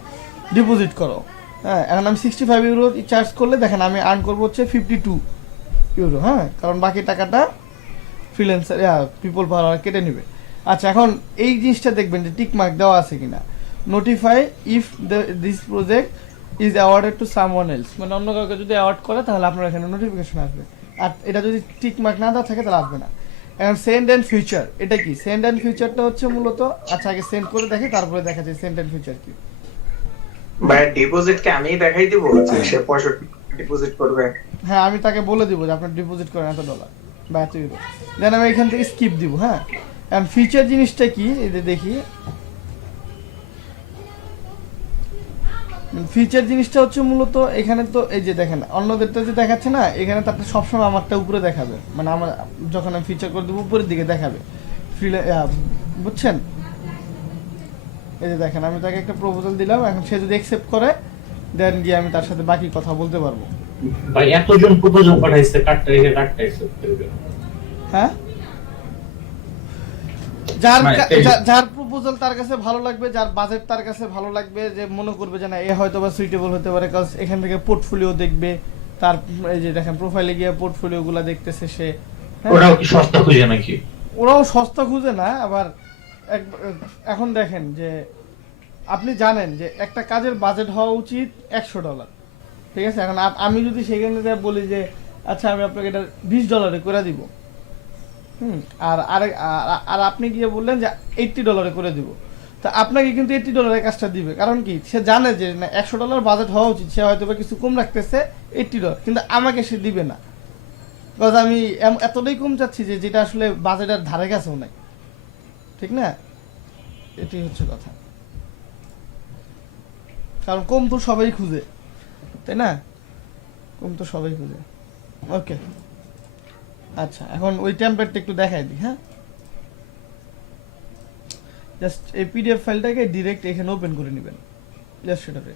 ডিপোজিট করো। হ্যাঁ, এখন আমি €65 চার্জ করলে দেখেন আমি আর্ন করবো হচ্ছে €52। হ্যাঁ, কারণ বাকি টাকাটা ফ্রিল্যান্সার পিপল পাওয়ার কেটে নেবে। আচ্ছা, এখন এই জিনিসটা দেখবেন যে টিক মার্ক দেওয়া আছে কিনা। Notify if this project is awarded to someone else, মানে অন্য কাউকে যদি অ্যাওয়ার্ড করে তাহলে আপনার এখানে নোটিফিকেশন আসবে, আর এটা যদি টিক মার্ক না দেওয়া থাকে তাহলে আসবে না। এখন সেন্ড অ্যান্ড ফিউচার, এটা কি? সেন্ড অ্যান্ড ফিউচারটা হচ্ছে মূলত, আচ্ছা আগে সেন্ড করে দেখে তারপরে দেখা যায় সেন্ড অ্যান্ড ফিউচার কি। ভাই ডিপোজিট কে আমি দেখাই দিব যে সে 65 ডিপোজিট করবে? হ্যাঁ, আমি তাকে বলে দিব যে আপনার ডিপোজিট করেন $1 বা €1। দেন আমি এখান থেকে স্কিপ দিব। হ্যাঁ, এখন ফিচার জিনিসটা কি এটা দেখি। ফিচার জিনিসটা হচ্ছে মূলত এখানে তো এই যে দেখেন অন্যদেরটা যে দেখাচ্ছে না, এখানে তারটা সবসময় আমারটা উপরে দেখাবে, মানে আমার যখন আমি ফিচার করে দেবো উপরের দিকে দেখাবে, বুঝছেন? এই যে দেখেন আমি তাকে একটা প্রপোজাল দিলাম, এখন সে যদি অ্যাকসেপ্ট করে দেন গিয়ে আমি তার সাথে বাকি কথা বলতে পারবো। ভাই এতজন প্রপোজাল পাঠাইছে, কাটটা অ্যাকসেপ্ট করবে? হ্যাঁ, যার মানে যার প্রপোজাল তার কাছে ভালো লাগবে, যার বাজেট তার কাছে ভালো লাগবে, যে মনে করবে যে না এ হয়তো বা সুইটেবল হতে পারে, কারণ এখান থেকে পোর্টফোলিও দেখবে, তার এই যে দেখেন প্রোফাইলে গিয়ে পোর্টফোলিও গুলা দেখতেছে সে, হ্যাঁ? ওরাও কি সস্তা খুঁজে নাকি? ওরাও সস্তা খুঁজে না, আবার এখন দেখেন যে আপনি জানেন যে একটা কাজের বাজেট হওয়া উচিত $100, ঠিক আছে? এখন আমি যদি সেখানে যা বলি যে আচ্ছা আমি আপনাকে এটা $20 করে দিব, আর আর আপনি গিয়ে বললেন যে $80 করে দিব, তা আপনাকে কিন্তু $80 কাজটা দিবে, কারণ কি সে জানে যে না $100 বাজেট হওয়া উচিত, সে হয়তো বা কিছু কম রাখতেছে $80, কিন্তু আমাকে সে দিবে না, বিকজ আমি এতটাই কম চাচ্ছি যে যেটা আসলে বাজেটের ধারে কাছেও নাই, ঠিক না? এটাই হচ্ছে কথা, কারণ কম তো সবাই খুঁজে, তাই না? কম তো সবাই খুঁজে। ওকে, আচ্ছা এখন ওই টেমপ্লেটটা একটু দেখাই দিই। হ্যাঁ, জাস্ট এই পিডিএফ ফাইলটাকে ডিরেক্ট এখানে ওপেন করে নেবেন, জাস্ট সেটাতে।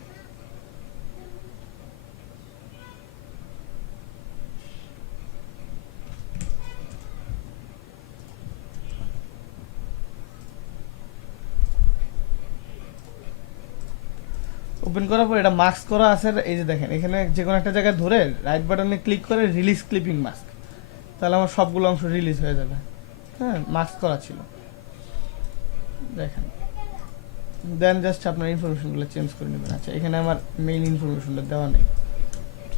ওপেন করার পর এটা মাস্ক করা আছে, এই যে দেখেন এখানে যে কোনো একটা জায়গায় ধরে রাইট বাটনে ক্লিক করে রিলিজ ক্লিপিং মাস্ক, তাহলে আমার সবগুলো অংশ রিলিজ হয়ে যাবে। হ্যাঁ, মাস্ক করা ছিল, দেখেন। দেন জাস্ট আপনার ইনফরমেশনগুলো চেঞ্জ করে নেবেন। আচ্ছা, এখানে আমার মেইন ইনফরমেশনটা দেওয়া নেই,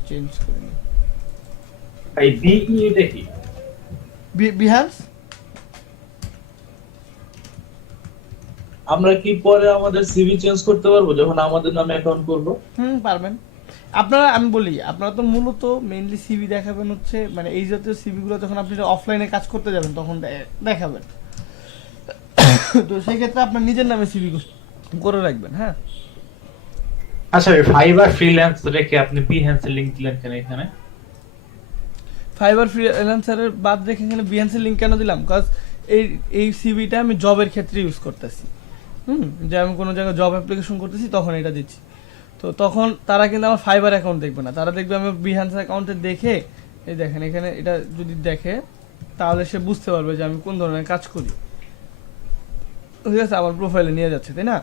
চেঞ্জ করে নিই। এই বিই এটা কি? বিহান্স আমরা কি পরে আমাদের সিভি চেঞ্জ করতে পারবো যখন আমাদের নামে অ্যাকাউন্ট করব? পারবেন আপনারা। আমি বলি আপনারা তো মূলত মেইনলি সিভি দেখাবেন হচ্ছে, মানে এই জাতীয় সিভি গুলো যখন আপনি অফলাইনে কাজ করতে যাবেন তখন দেখাবেন। তো সেই ক্ষেত্রে আপনার নিজের নামে সিভি করে রাখবেন। হ্যাঁ, আচ্ছা, ফাইবার ফ্রিল্যান্স রেখে আপনি বিহ্যান্সের লিংক দিলেন কেন এখানে? ফাইবার ফ্রিল্যান্সারের বাদ রেখে এখানে বিহান্সের লিংক কেন দিলাম? কারণ এই সিভিটা আমি জবের ক্ষেত্রে ইউজ করতেছি। যে আমি কোনো জায়গায় জব অ্যাপ্লিকেশন করতেছি তখন এটা দিচ্ছি। তো তখন তারা কিন্তু আমার ফাইবার অ্যাকাউন্ট দেখবে না, তারা দেখবে আমি বিহান্স অ্যাকাউন্টে দেখে, এই দেখেন এখানে এটা যদি দেখে তাহলে সে বুঝতে পারবে যে আমি কোন ধরনের কাজ করি। ঠিক আছে, আমার প্রোফাইলে নিয়ে যাচ্ছে, তাই না?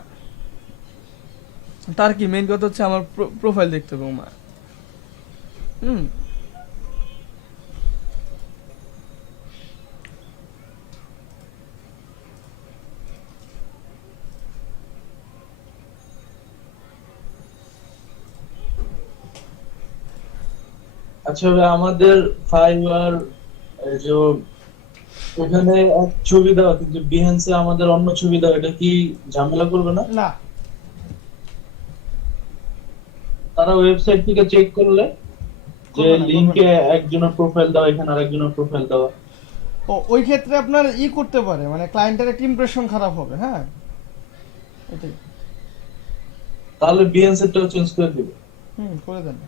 তার কি মেইন কথা হচ্ছে আমার প্রোফাইল দেখতে হবে আমার। আচ্ছা, আমাদের ফাইবার যে ওখানে এক ছবি দেওয়া, কিন্তু বিহান্সে আমাদের অন্য ছবি দেওয়া, এটা কি ঝামেলা করবে না? না, তারা ওয়েবসাইট থেকে চেক করলে যে লিংকে একজনের প্রোফাইল দেওয়া, এখানে আরেকজনের প্রোফাইল দেওয়া, ওই ক্ষেত্রে আপনার করতে পারে, মানে ক্লায়েন্টের একটা ইমপ্রেশন খারাপ হবে। হ্যাঁ, এটাই। তাহলে বিহান্সেরটাও চেঞ্জ করে দিবে। করে দেন।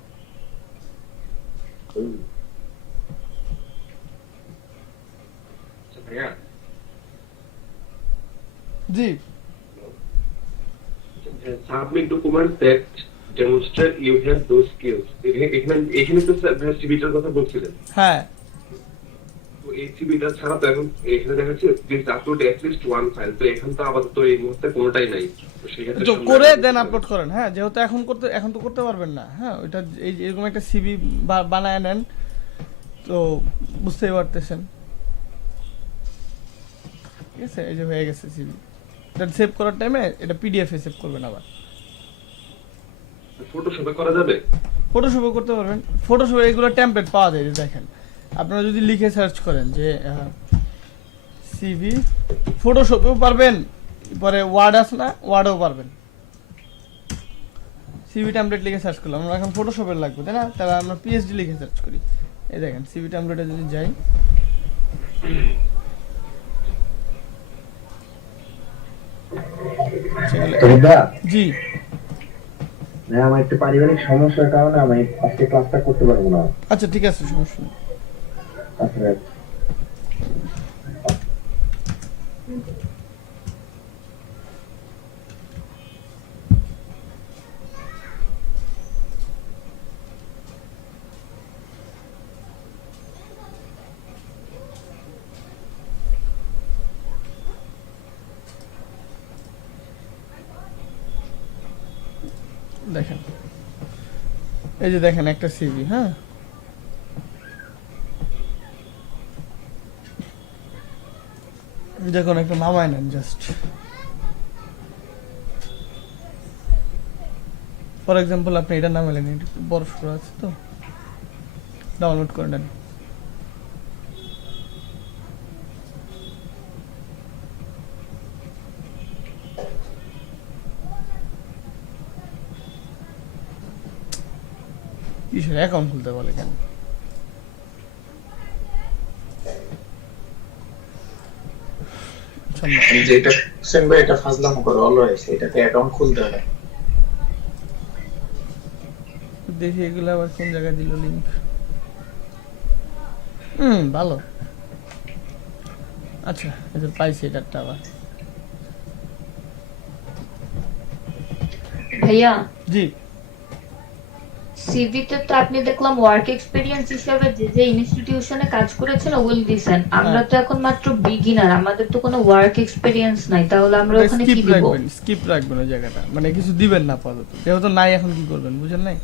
জি, submit documents that demonstrate you have those skills. এখানে তো সিভিটার কথা বলছিলেন। হ্যাঁ, তো এই সিভিটা ছাড়া তো এখন এখানে দেখা যাচ্ছে please upload at least one file. তো এখন তো আপাতত এই মুহূর্তে কোনোটাই নাই, তো সেক্ষেত্রে তো করে দেন, আপলোড করেন। হ্যাঁ, যেহেতু এখন তো করতে পারবেন না। হ্যাঁ, ওইটা এরকম একটা সিভি বানায় নেন, তো বুঝতেই পারতেছেন। ঠিক আছে, এই যে হয়ে গেছে সিভি। এটা সেভ করার টাইমে এটা পিডিএফ এ সেভ করবেন। আবার ফটোশপে করা যাবে? ফটোশপে করতে পারবেন। ফটোশপে এগুলো টেমপ্লেট পাওয়া যায়, দেখেন আপনারা যদি লিখে সার্চ করেন যে সিভি, ফটোশপেও পারবেন, পরে ওয়ার্ড আছে না, ওয়ার্ডেও পারবেন। সিভি টেমপ্লেট লিখে সার্চ করলাম, আমরা এখন ফটোশপের লাগবে, তাই না? তাহলে আমরা পিএইচডি লিখে সার্চ করি। এই দেখেন সিভি টেমপ্লেটে যদি যাই, জি আমার একটু পারিবারিক সমস্যার কারণে আমি আজকে ক্লাসটা করতে পারবো না। আচ্ছা, ঠিক আছে, সমস্যা নেই। আচ্ছা, দেখেন এই যে দেখেন একটা সিভি, হ্যাঁ যখন একটা নামায় নেন জাস্ট ফর এক্সাম্পল আপনি এটা নামালেন, এটা একটু বড় সড়ো আছে তো ডাউনলোড করে নেন। কিসের অ্যাকাউন্ট খুলতে বলে কেন? যেটা হোসেন ভাই এটা ফাজলামো করে অলওয়েজ, এটাতে অ্যাকাউন্ট খুলতে হয়। দেখি এগুলো আবার কোন জায়গায় দিল লিংক। ভালো, আচ্ছা এটা পাইছি, এটারটা আবার। ভাইয়া জি সিভিতে তো আপনি দেখলাম ওয়ার্ক এক্সপেরিয়েন্স হিসেবে যে যে ইনস্টিটিউশনে কাজ করেছেন ওগুলো দিবেন। আমরা তো এখন মাত্র বিগিনার, আমাদের তো কোনো ওয়ার্ক এক্সপেরিয়েন্স নাই, তাহলে আমরা ওখানে কি দিব? স্কিপ রাখবেন ওই জায়গাটা, মানে কিছু দিবেন না আপাতত, যেহেতু নাই এখন কি করবেন বুঝেন নাই।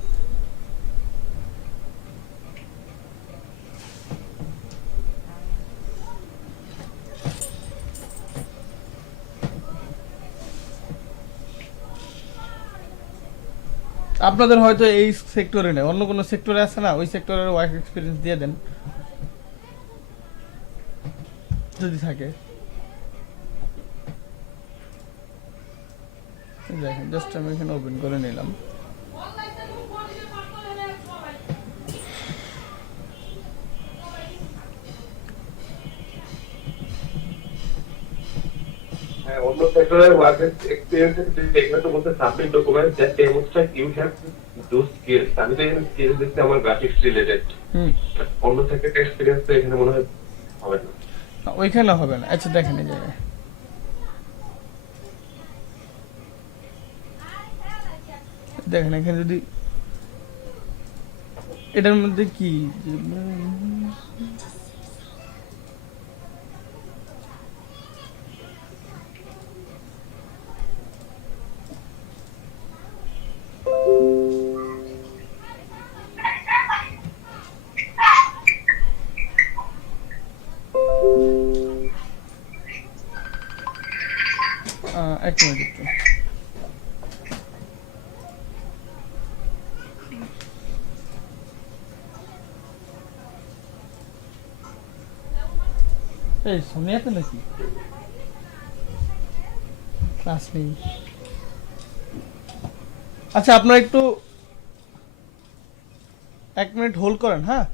আপনাদের হয়তো এই সেক্টরে নেই, অন্য কোনো সেক্টরে আছে না, ওই সেক্টরের ওয়ার্ক এক্সপেরিয়েন্স দিয়ে দেন যদি থাকে। দেখেন জাস্ট আমি এখানে ওপেন করে নিলাম। হ্যাঁ, অন্য সেক্টরের ওয়ার্ক এক্সপেরিয়েন্স এখানে তো বলতে submit document that demonstrate you have those skills. আমি তো এখানে স্কিলস দিচ্ছি আমার গ্রাফিক্স রিলেটেড। অন্য সেক্টরের এক্সপেরিয়েন্স তো এখানে মনে হয় হবে না, ওইখানে হবে না। আচ্ছা দেখেন এই জায়গায় দেখেন, এখানে যদি এটার মধ্যে কি এক মিনিট একটু। এই সোনিয়াতে নাকি ক্লাস নেই? আচ্ছা আপনারা একটু 1 মিনিট হোল্ড করেন। হ্যাঁ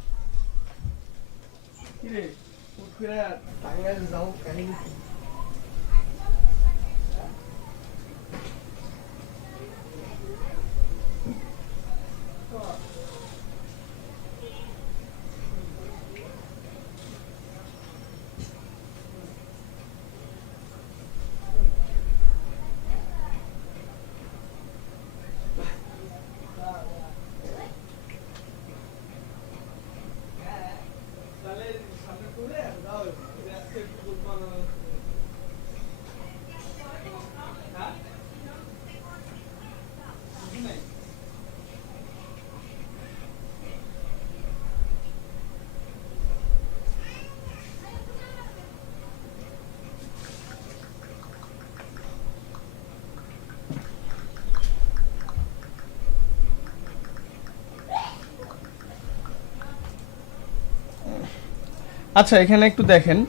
আচ্ছা এখানে একটু দেখেন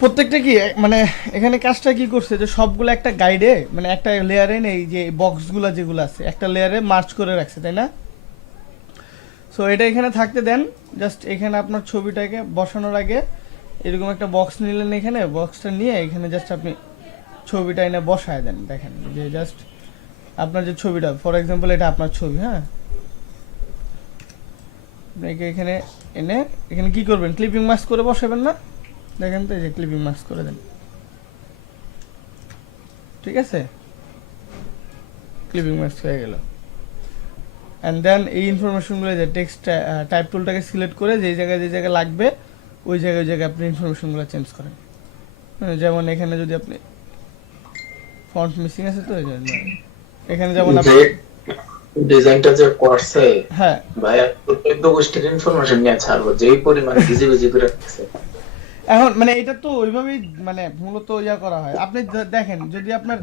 প্রত্যেকটা কি মানে এখানে কাজটা কি করছে যে সবগুলো একটা গাইডে মানে একটা লেয়ারে নেই, যে বক্সগুলো যেগুলো আছে একটা লেয়ারে মার্চ করে রাখছে, তাই না? সো এটা এখানে থাকতে দেন। জাস্ট এখানে আপনার ছবিটাকে বসানোর আগে এরকম একটা বক্স নিলেন, এখানে বক্সটা নিয়ে এখানে জাস্ট আপনি ছবিটা এনে বসায় দেন। দেখেন যে জাস্ট আপনার যে ছবিটা, ফর এক্সাম্পল এটা আপনার ছবি, হ্যাঁ আপনাকে এখানে এনে এখানে কি করবেন, ক্লিপিং মাস্ক করে বসাবেন না? দেখেন তো এই যে ক্লিপিং মাস্ক করে দেন, ঠিক আছে? ক্লিপিং মাস্ক হয়ে গেল। অ্যান্ড দেন এই ইনফরমেশনগুলো যে টেক্সট টাইপ টুলটাকে সিলেক্ট করে যে জায়গায় লাগবে ওই জায়গায় আপনি ইনফরমেশনগুলো চেঞ্জ করেন। যেমন এখানে যদি আপনি ফন্ট মিসিং আছে তো এই জন্য এখানে যেমন আপনি ডিজাইনটা যে করছে হ্যাঁ ভাইয়া, 14 গোষ্ঠীর ইনফরমেশন নিয়ে ছাড়বো, যেই পরিমাণ ভিজি ভিজি করে রাখছে। এখন মানে এটা তো ওইভাবেই মানে মূলত ইয়া করা হয়। আপনি দেখেন যদি আপনার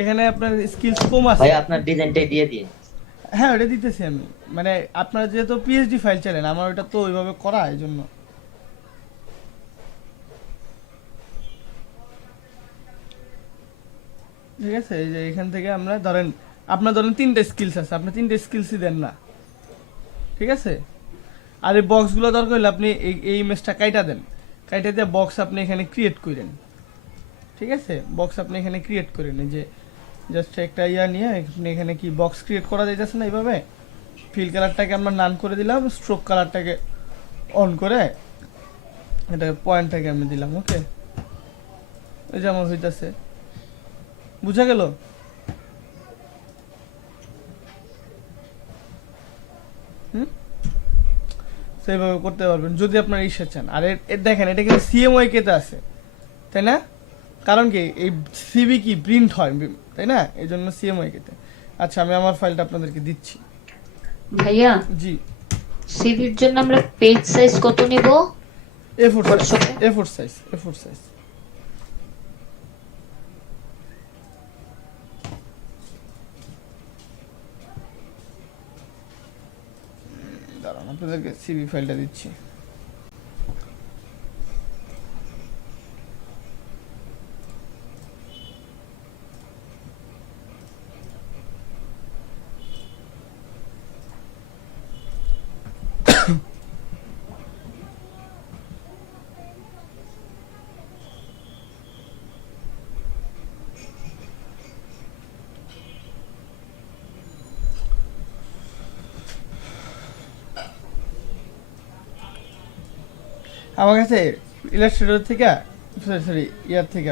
এখানে আপনার স্কিলস কম আছে, ভাই আপনার ডিজাইনটাই দিয়ে দিন। হ্যাঁ ওটা দিতেছি আমি। মানে আপনার যেহেতু পিএইচডি ফাইল চাইলেন, আমার ওটা তো ওইভাবে করা এই জন্য। ঠিক আছে, এই যে এখান থেকে আমরা ধরেন আপনার ধরেন 3টে স্কিলস আছে, আপনি 3টে স্কিলসই দেন না, ঠিক আছে। আর এই বক্সগুলো দরকার হলে আপনি এই ইমেজটা কাইটা দেন, কাইটা দিয়ে বক্স আপনি এখানে ক্রিয়েট করেন, ঠিক আছে। বক্স আপনি এখানে ক্রিয়েট করেন, এই যে জাস্ট একটা ইয়া নিয়ে আপনি এখানে কি বক্স ক্রিয়েট করা যাইতেছে না এইভাবে। ফিল কালারটাকে আমরা নান করে দিলাম, স্ট্রোক কালারটাকে অন করে এটা পয়েন্টটাকে আমি দিলাম, ওকে। এই যে আমার হইতাছে, বুঝা গেল? সেইভাবে করতে পারবেন যদি আপনার ইচ্ছা চান। আর দেখেন এটা কিন্তু সিএমওয়াই কেতে আছে, তাই না? কারণ কি এই সিভি কি প্রিন্ট হয়, তাই না? এই জন্য সিএমওয়াই কেতে। আচ্ছা আমি আমার ফাইলটা আপনাদেরকে দিচ্ছি। ভাইয়া জি, সিভির জন্য আমরা পেজ সাইজ কত নিব? A4 size. দাঁড়ান আপনাদেরকে সিভি ফাইলটা দিচ্ছি। আমার কাছে ইলাস্ট্রেটর থেকে সরি ইয়ার থেকে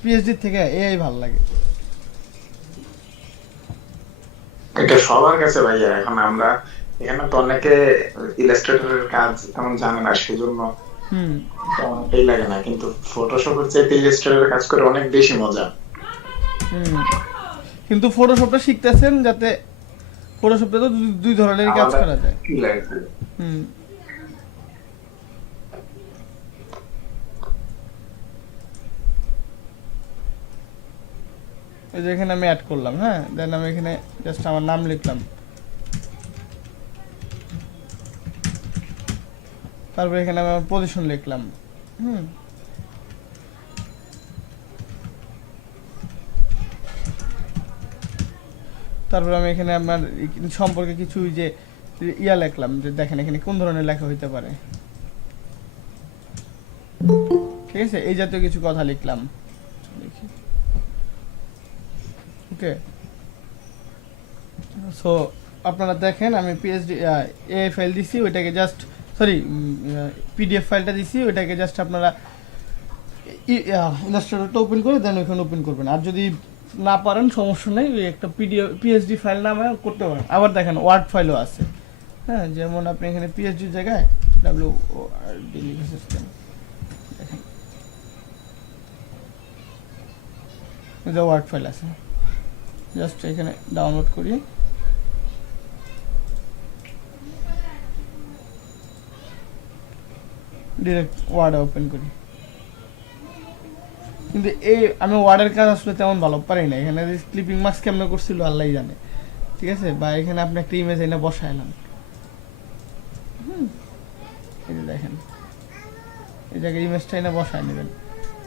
পিএইচডি থেকে এআই ভালো লাগে। এটা সবার কাছে ভাইয়া। এখন আমরা এখানে তো অনেকে ইলাস্ট্রেটরের কাজ তেমন জানে না, সেজন্য এই লাগে না, কিন্তু ফটোশপের চাইতে ইলাস্ট্রেটরের কাজ করে অনেক বেশি মজা। কিন্তু ফটোশপটা শিখতেছেন যাতে ফটোশপে তো দুই ধরনের কাজ করা যায়। এই যে এখানে আমি অ্যাড করলাম, হ্যাঁ, দেন আমি এখানে জাস্ট আমার নাম লিখলাম, তারপর এখানে আমি আমার পজিশন লিখলাম, তারপর আমি এখানে আমার সম্পর্কে কিছু যে ইয়া লিখলাম, যে দেখেন এখানে কোন ধরনের লেখা হইতে পারে, ঠিক আছে, এই জাতীয় কিছু কথা লিখলাম। ওকে, সো আপনারা দেখেন আমি পিএইচডি এআই ফাইল দিছি, ওইটাকে জাস্ট সরি পিডিএফ ফাইলটা দিছি, ওইটাকে জাস্ট আপনারা ইলাস্ট্রেটরটা ওপেন করে দেন ওইখানে ওপেন করবেন। আর যদি না পারেন সমস্যা নেই, ওই একটা পিএইচডি ফাইল নামে করতে পারেন। আবার দেখেন ওয়ার্ড ফাইলও আছে, হ্যাঁ, যেমন আপনি এখানে পিএইচডির জায়গায় WORD লিখে সিস্টেম দেখেন, এই যে ওয়ার্ড ফাইল আছে, জাস্ট এখানে ডাউনলোড করি, ডিরেক্ট ওয়ার্ড ওপেন করি। কিন্তু এই আমি ওয়ার্ডের কাজ আসলে তেমন ভালো পারি না। এখানে ক্লিপিং মার্কস কেমন করছিল আল্লাহই জানে, ঠিক আছে। বা এখানে আপনি একটা ইমেজ এনে বসাইলাম, এই যে দেখেন এই জায়গায় ইমেজটা এনে বসায় নেবেন।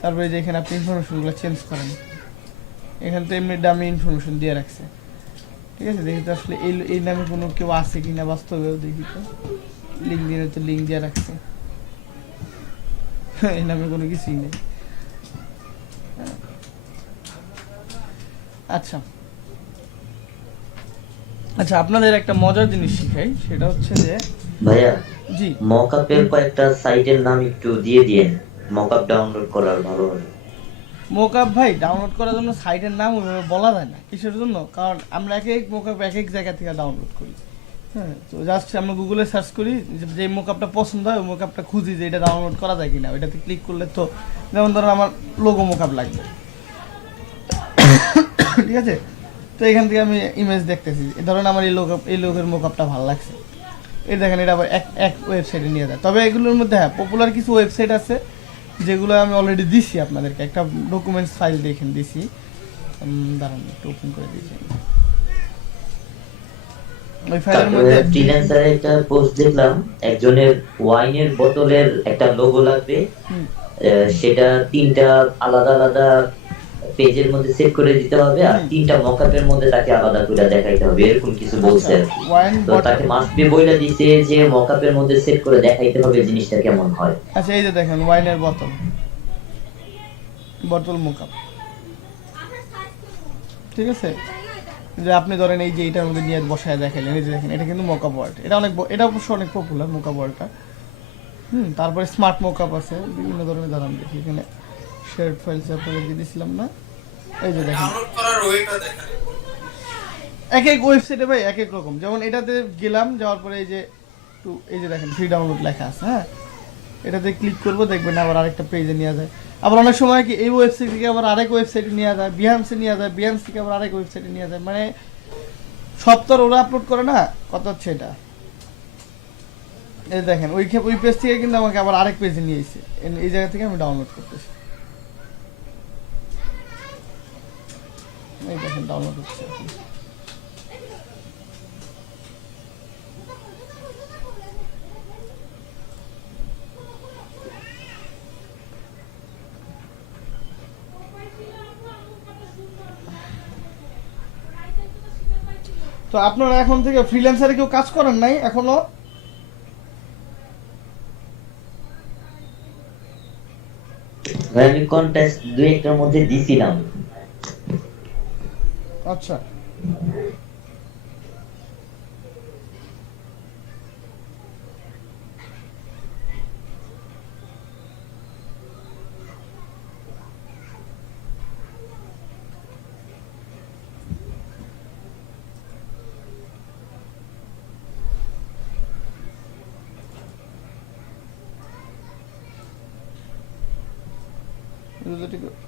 তারপরে যে এখানে আপনি ইনফরমেশনগুলো চেঞ্জ করেন, এখানে তো এমনি দামি ইনফরমেশন দিয়ে রাখছে, ঠিক আছে। দেখি তো আসলে এই নামে কোনো কেউ আছে কিনা বাস্তবেও, দেখি তো লিঙ্ক দিয়ে তো লিঙ্ক দিয়ে রাখছে, এই নামে কোনো কিছুই নেই। আচ্ছা আচ্ছা, আপনাদের একটা মজার জিনিস শিখাই, সেটা হচ্ছে যে ভাইয়া জি মকআপের কয়েকটা সাইটের নাম একটু দিয়ে দিয়েন, মকআপ ডাউনলোড করার ভালো হবে। মোকআপ ভাই ডাউনলোড করার জন্য সাইটের নাম ওইভাবে বলা যায় না। কিসের জন্য? কারণ আমরা এক এক মোকআপ এক এক জায়গা থেকে ডাউনলোড করি, হ্যাঁ। তো জাস্ট আমরা গুগলে সার্চ করি, যে মোকআপটা পছন্দ হয় ওই মোকআপটা খুঁজি যে এটা ডাউনলোড করা যায় কিনা। ওইটাতে ক্লিক করলে তো যেমন ধরুন আমার লোগো মোকআপ লাগবে, ঠিক আছে। তো এখান থেকে আমি ইমেজ দেখতেছি, ধরেন আমার এই লোকের মোকআপটা ভালো লাগছে, এই দেখেন এটা আবার এক ওয়েবসাইটে নিয়ে যায়। তবে এগুলোর মধ্যে হ্যাঁ পপুলার কিছু ওয়েবসাইট আছে যেগুলো আমি অলরেডি দিছি আপনাদেরকে, একটা ডকুমেন্টস ফাইল দেখেন দিছি, দাঁড়ান একটু ওপেন করে দিয়েছি ওই ফাইলের মধ্যে। ফ্রিল্যান্সারে একটা পোস্ট দেখলাম, একজনের ওয়াইনের বোতলের একটা লোগো লাগবে, সেটা 3টা আলাদা আলাদা পেজের মধ্যে সেট করে দিতে হবে, আর 3টা মকআপের মধ্যে তাকে আলাদা করে দেখাইতে হবে, এরকম কিছু বলছে আর কি। তো তাকে মাস্ট বি বইলা দিয়েছে যে মকআপের মধ্যে সেট করে দেখাইতে হবে জিনিসটা কেমন হয়। আচ্ছা এই যে দেখেন ওয়াইনের বোতল মোকআপ, ঠিক আছে, যে আপনি ধরেন এই যে এটার মধ্যে নিয়ে বসায় দেখাইলেন, এই যে দেখেন এটা কিন্তু মোকআপ ওয়ার্ড, এটা অবশ্য অনেক পপুলার মোকআপ ওয়ার্ডটা। তারপরে স্মার্ট মোকআপ আছে বিভিন্ন ধরনের, দাঁড়ান দেখি এখানে শেয়ার্ড ফাইলস আপনাদেরকে দিয়েছিলাম না, এই যে দেখেন এক এক ওয়েবসাইটে ভাই এক এক রকম। যেমন এটাতে গেলাম, যাওয়ার পরে এই যে দেখেন ফ্রি ডাউনলোড লেখা আছে, হ্যাঁ এটাতে ক্লিক করবো, দেখবেন আবার আরেকটা পেজে নিয়ে যায়। আবার অনেক সময় কি এই ওয়েবসাইট থেকে আবার আরেক ওয়েবসাইটে নিয়ে যায়, বিহান্সে নিয়ে যায়, বিহান্স থেকে আবার আরেক ওয়েবসাইটে নিয়ে যায়, মানে সব তো ওরা আপলোড করে না, কথা হচ্ছে এটা। এই দেখেন ওই পেজ থেকে কিন্তু আমাকে আবার আরেক পেজে নিয়ে এসেছে, এই জায়গা থেকে আমি ডাউনলোড করতেছি, এই দেখেন ডাউনলোড হচ্ছে। তো আপনারা এখন থেকে ফ্রিল্যান্সারে কেউ কাজ করেন নাই এখনো? আমি কন্টেস্ট 2-1টার মধ্যে দিছিলাম। আচ্ছা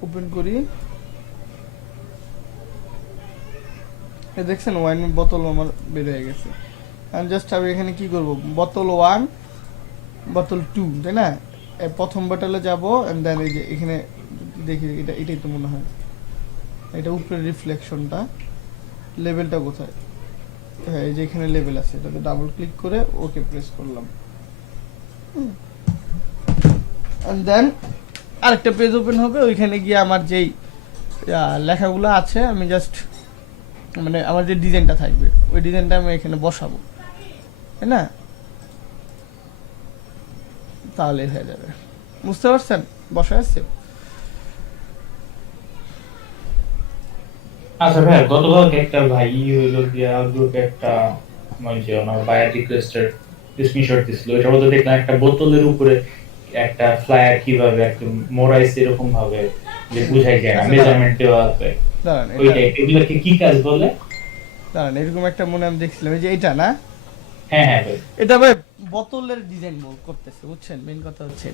ওপেন করি, দেখছেন ওয়াইন বোতল আমার বের হয়ে গেছে। জাস্ট আমি এখানে কি করব, বোতল 1 বোতল 2 তাই না, প্রথম বোতলে যাব, এন্ড দেন এই যে এখানে দেখি এটাই তো মনে হয়, এটা উপরে রিফ্লেকশনটা, লেভেলটা কোথায়, হ্যাঁ এই যে এখানে লেভেল আছে, এটাতে ডাবল ক্লিক করে ওকে প্রেস করলাম, এন্ড দেন আরেকটা পেজ ওপেন হবে, ওইখানে গিয়ে আমার যেই লেখাগুলো আছে আমি জাস্ট মানে আমার যে ডিজাইনটা থাকবে ওই ডিজাইনটা আমি এখানে বসাবো, তাই না, তাহলে হয়ে যাবে। বুঝতে পারছেন? বসা আছে। আচ্ছা ভাই, গতকালকে একটা ভাই হইলো গিয়া গ্রুপে একটা মানে যে আমার বায়ার রিকোয়েস্টের স্ক্রিনশট দিছিল, ওটার মধ্যে দেখলাম একটা বোতলের উপরে একটা ফ্লায়ার কিভাবে একদম মোড়াইছে এরকম ভাবে যে বুঝাই যায় না, মেজারমেন্ট দেওয়া আছে, ওইটা এগুলোকে কি কাজ বলে? দাঁড়ান এরকম একটা মনে আমি দেখছিলাম, এই যে এটা না, হ্যাঁ হ্যাঁ ভাই এটা ভাই বোতলের ডিজাইন করতেছে, বুঝছেন, মেইন কথা হচ্ছে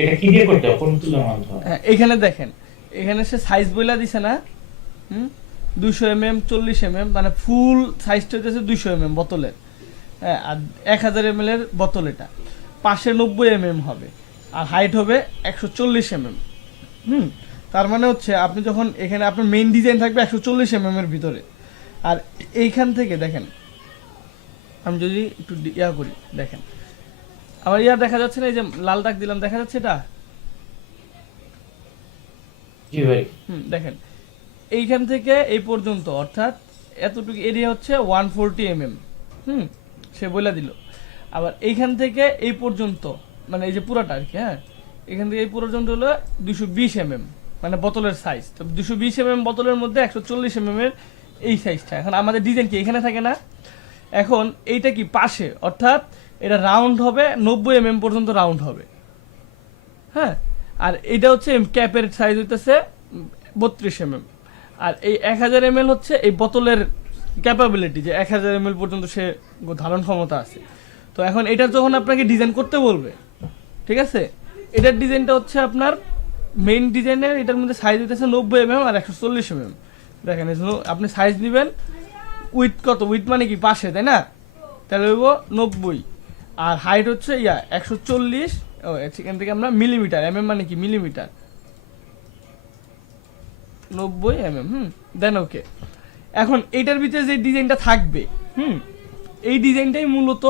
এটা কি দিয়ে করতে হবে, কোন তুলনার মাধ্যমে? হ্যাঁ এখানে দেখেন, এখানে সে সাইজ বইলা দিছে না, 200 mm 40 mm, মানে ফুল সাইজটা হচ্ছে 200 mm বোতলের, হ্যাঁ, আর 1000 ml এর বোতল, এটা পাশে 90 mm হবে, আর হাইট হবে 140 mm। তার মানে হচ্ছে আপনি যখন এখানে আপনার মেইন ডিজাইন থাকবে 140 mm এর ভিতরে, আর এইখান থেকে দেখেন আমি যদি একটু ইয়া করি, দেখেন আমার ইয়া দেখা যাচ্ছে না, এই যে লাল দাগ দিলাম দেখা যাচ্ছে এটা, জি ভাই, দেখেন এইখান থেকে এই পর্যন্ত অর্থাৎ এতটুকু এরিয়া হচ্ছে 140 mm, সে বলে দিল। আবার এইখান থেকে এই পর্যন্ত মানে এই যে পুরোটা আর কি, হ্যাঁ এখান থেকে এই পর্যন্ত হলো 220 mm, মানে বোতলের সাইজ। তো 220 mm বোতলের মধ্যে 140 mm এর এই সাইজটা। এখন আমাদের ডিজাইন কি এখানে থাকে না, এখন এইটা কি পাশে, অর্থাৎ এটা রাউন্ড হবে 90 mm পর্যন্ত রাউন্ড হবে, হ্যাঁ, আর এটা হচ্ছে ক্যাপের সাইজ হইতেছে 32 mm, আর এই 1000 ml হচ্ছে এই বোতলের ক্যাপাবিলিটি, যে 1000 ml পর্যন্ত সে ধারণ ক্ষমতা আছে। তো এখন এটা যখন আপনাকে ডিজাইন করতে বলবে, ঠিক আছে, এটার ডিজাইনটা হচ্ছে আপনার মেইন ডিজাইনের, এটার মধ্যে সাইজ হইতেছে 90 mm আর 140 mm। দেখেন এই জন্য আপনি সাইজ নেবেন উইথ কত, উইথ মানে কি পাশে, তাই না? তাহলে হইব 90, আর হাইট হচ্ছে 140। সেখান থেকে আমরা মিলিমিটার, এমএম মানে কি মিলিমিটার, 90 mm। দেন ওকে। এখন এইটার ভিতরে যে ডিজাইনটা থাকবে, এই ডিজাইনটাই মূলত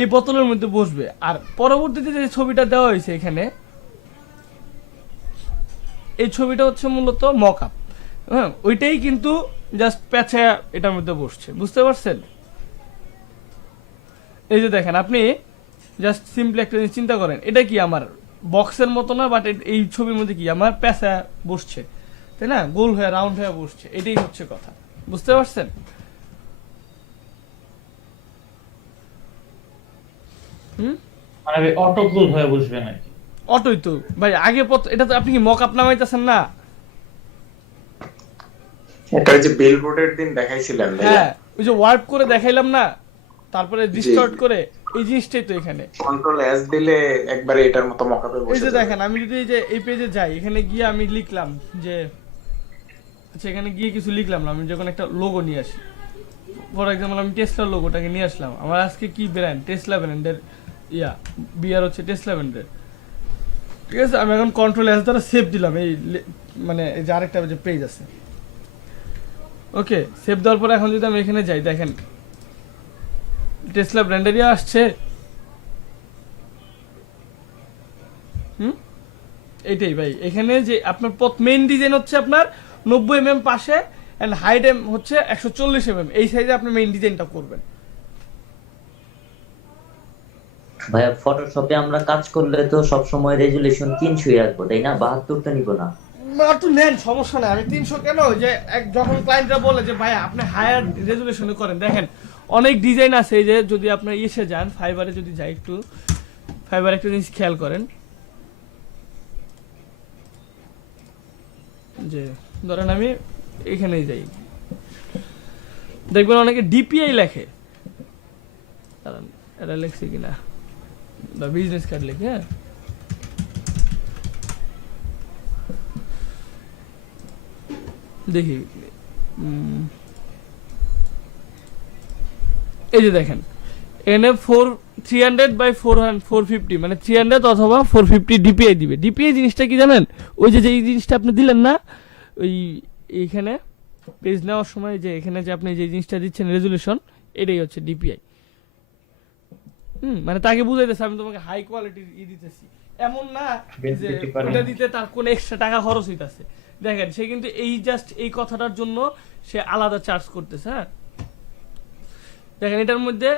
এই বোতলের মধ্যে বসবে। আর পরবর্তীতে যে ছবিটা দেওয়া হয়েছে এখানে, এই ছবিটা হচ্ছে মূলত মক আপ, ওইটাই কিন্তু জাস্ট প্যাচে এটার মধ্যে বসছে, বুঝতে পারছেন? এই যে দেখেন, আপনি জাস্ট সিম্পলি একটা জিনিস চিন্তা করেন, এটা কি আমার বক্সের মতো না, বাট এই ছবির মধ্যে কি আমার প্যাচা বসছে, তাই না? গোল হয়ে রাউন্ড হয়ে বসছে, এটাই হচ্ছে কথা, বুঝতে পারছেন? মানে অটো ক্লোজ হয়ে বসবে নাকি? অটোই তো ভাই, আগে এটা তো আপনি কি মক আপ নামাইতেছেন না? এটা যে বিলবোর্ডের দিন দেখাইছিলেন ভাইয়া, হ্যাঁ, ওই যে ওয়ার্প করে দেখাইলাম না, তারপরে ডিস্টর্ট করে, এই জিনিসটাই তো এখানে। কন্ট্রোল এস দিলে একবারে এটার মতো মকআপে বসে এই যে যাবে। দেখেন, আমি যদি এই যে এই পেজে যাই, এখানে গিয়ে আমি লিখলাম যে, আচ্ছা এখানে গিয়ে কিছু লিখলাম না, আমি যখন একটা লোগো নিয়ে আসি, ফর এক্সাম্পল আমি টেসলার লোগোটাকে নিয়ে আসলাম, আমার আজকে কি ব্র্যান্ড, টেসলা ব্র্যান্ডের বিয়ার হচ্ছে টেসলা ব্র্যান্ডের, ঠিক আছে? আমি এখন কন্ট্রোল এস দ্বারা সেভ দিলাম, এই মানে এই যে আরেকটা যে পেজ আছে, ওকে, সেভ দেওয়ার পরে এখন যদি আমি এখানে যাই, দেখেন টেসলা ব্র্যান্ডেরই আসছে, এইটাই ভাই। এখানে যে আপনার মেইন ডিজাইন হচ্ছে আপনার 90 mm পাশে, এন্ড হাইট হচ্ছে 140 mm, এই সাইজে আপনি মেইন ডিজাইনটা করবেন। ভাইয়া ফটোশপে আমরা কাজ করলে তো সব সময় রেজুলেশন 300 রাখবো, তাই না? 72টা নিব না? একটু নেন, সমস্যা নাই, আমি 300 কেন, যে যখন ক্লায়েন্টরা বলে যে ভাই আপনি হায়ার রেজুলেশনে করেন, দেখেন অনেক ডিজাইন আছে, এই যে যদি আপনার এসে যান ফাইবারে, যদি যাই একটু ফাইবারে একটা জিনিস খেয়াল করেন, যে ধরেন আমি এখানেই যাই, দেখবেন অনেকে ডিপিআই লেখে, কারণ এটা লেখছে কিনা, বা বিজনেস কার্ড লেখে, হ্যাঁ দেখি, এই যে দেখেন এখানে 300 বাই 450, মানে 300 অথবা 450 ডিপিআই দিবে। ডিপিআই জিনিসটা কি জানেন? ওই যে এই জিনিসটা আপনি দিলেন না, ওই এইখানে পেজ নেওয়ার সময় যে এখানে যে আপনি যে জিনিসটা দিচ্ছেন রেজুলেশন, এটাই হচ্ছে ডিপিআই। মানে তাকে বুঝাইতেছে আমি তোমাকে হাই কোয়ালিটির দিতেছি, এমন না যে ওটা দিতে তার কোনো এক্সট্রা টাকা খরচ হইতাছে। দেখেন সে কিন্তু এই জাস্ট এই কথাটার জন্য সে আলাদা চার্জ করতেছে। হ্যাঁ দেখেন এটার মধ্যে,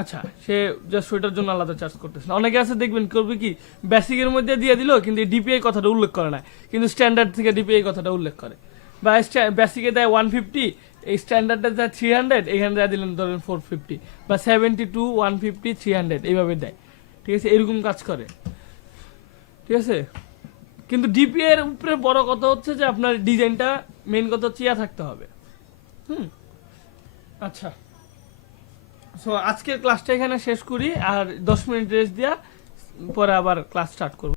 আচ্ছা সে জাস্ট ওইটার জন্য আলাদা চার্জ করতেছে না। অনেকে আছে দেখবেন করবে কি বেসিকের মধ্যে দিয়ে দিল, কিন্তু ডিপিআই কথাটা উল্লেখ করে না, কিন্তু স্ট্যান্ডার্ড থেকে ডিপিআই কথাটা উল্লেখ করে। বা বেসিকে দেয় 150, এই স্ট্যান্ডার্ডে দেয় 300, এখানে দেয় দিলেন ধরেন 450, বা 72, 150, 300 এইভাবে দেয়। ঠিক আছে, এরকম কাজ করে। ঠিক আছে, কিন্তু ডিপিআই এর উপরে বড় কথা হচ্ছে যে আপনার ডিজাইনটা, মেইন কথা হচ্ছে থাকতে হবে। আচ্ছা, সো আজকের ক্লাসটা এখানে শেষ করি, আর 10 মিনিট রেস্ট দিয়া পরে আবার ক্লাস স্টার্ট করব।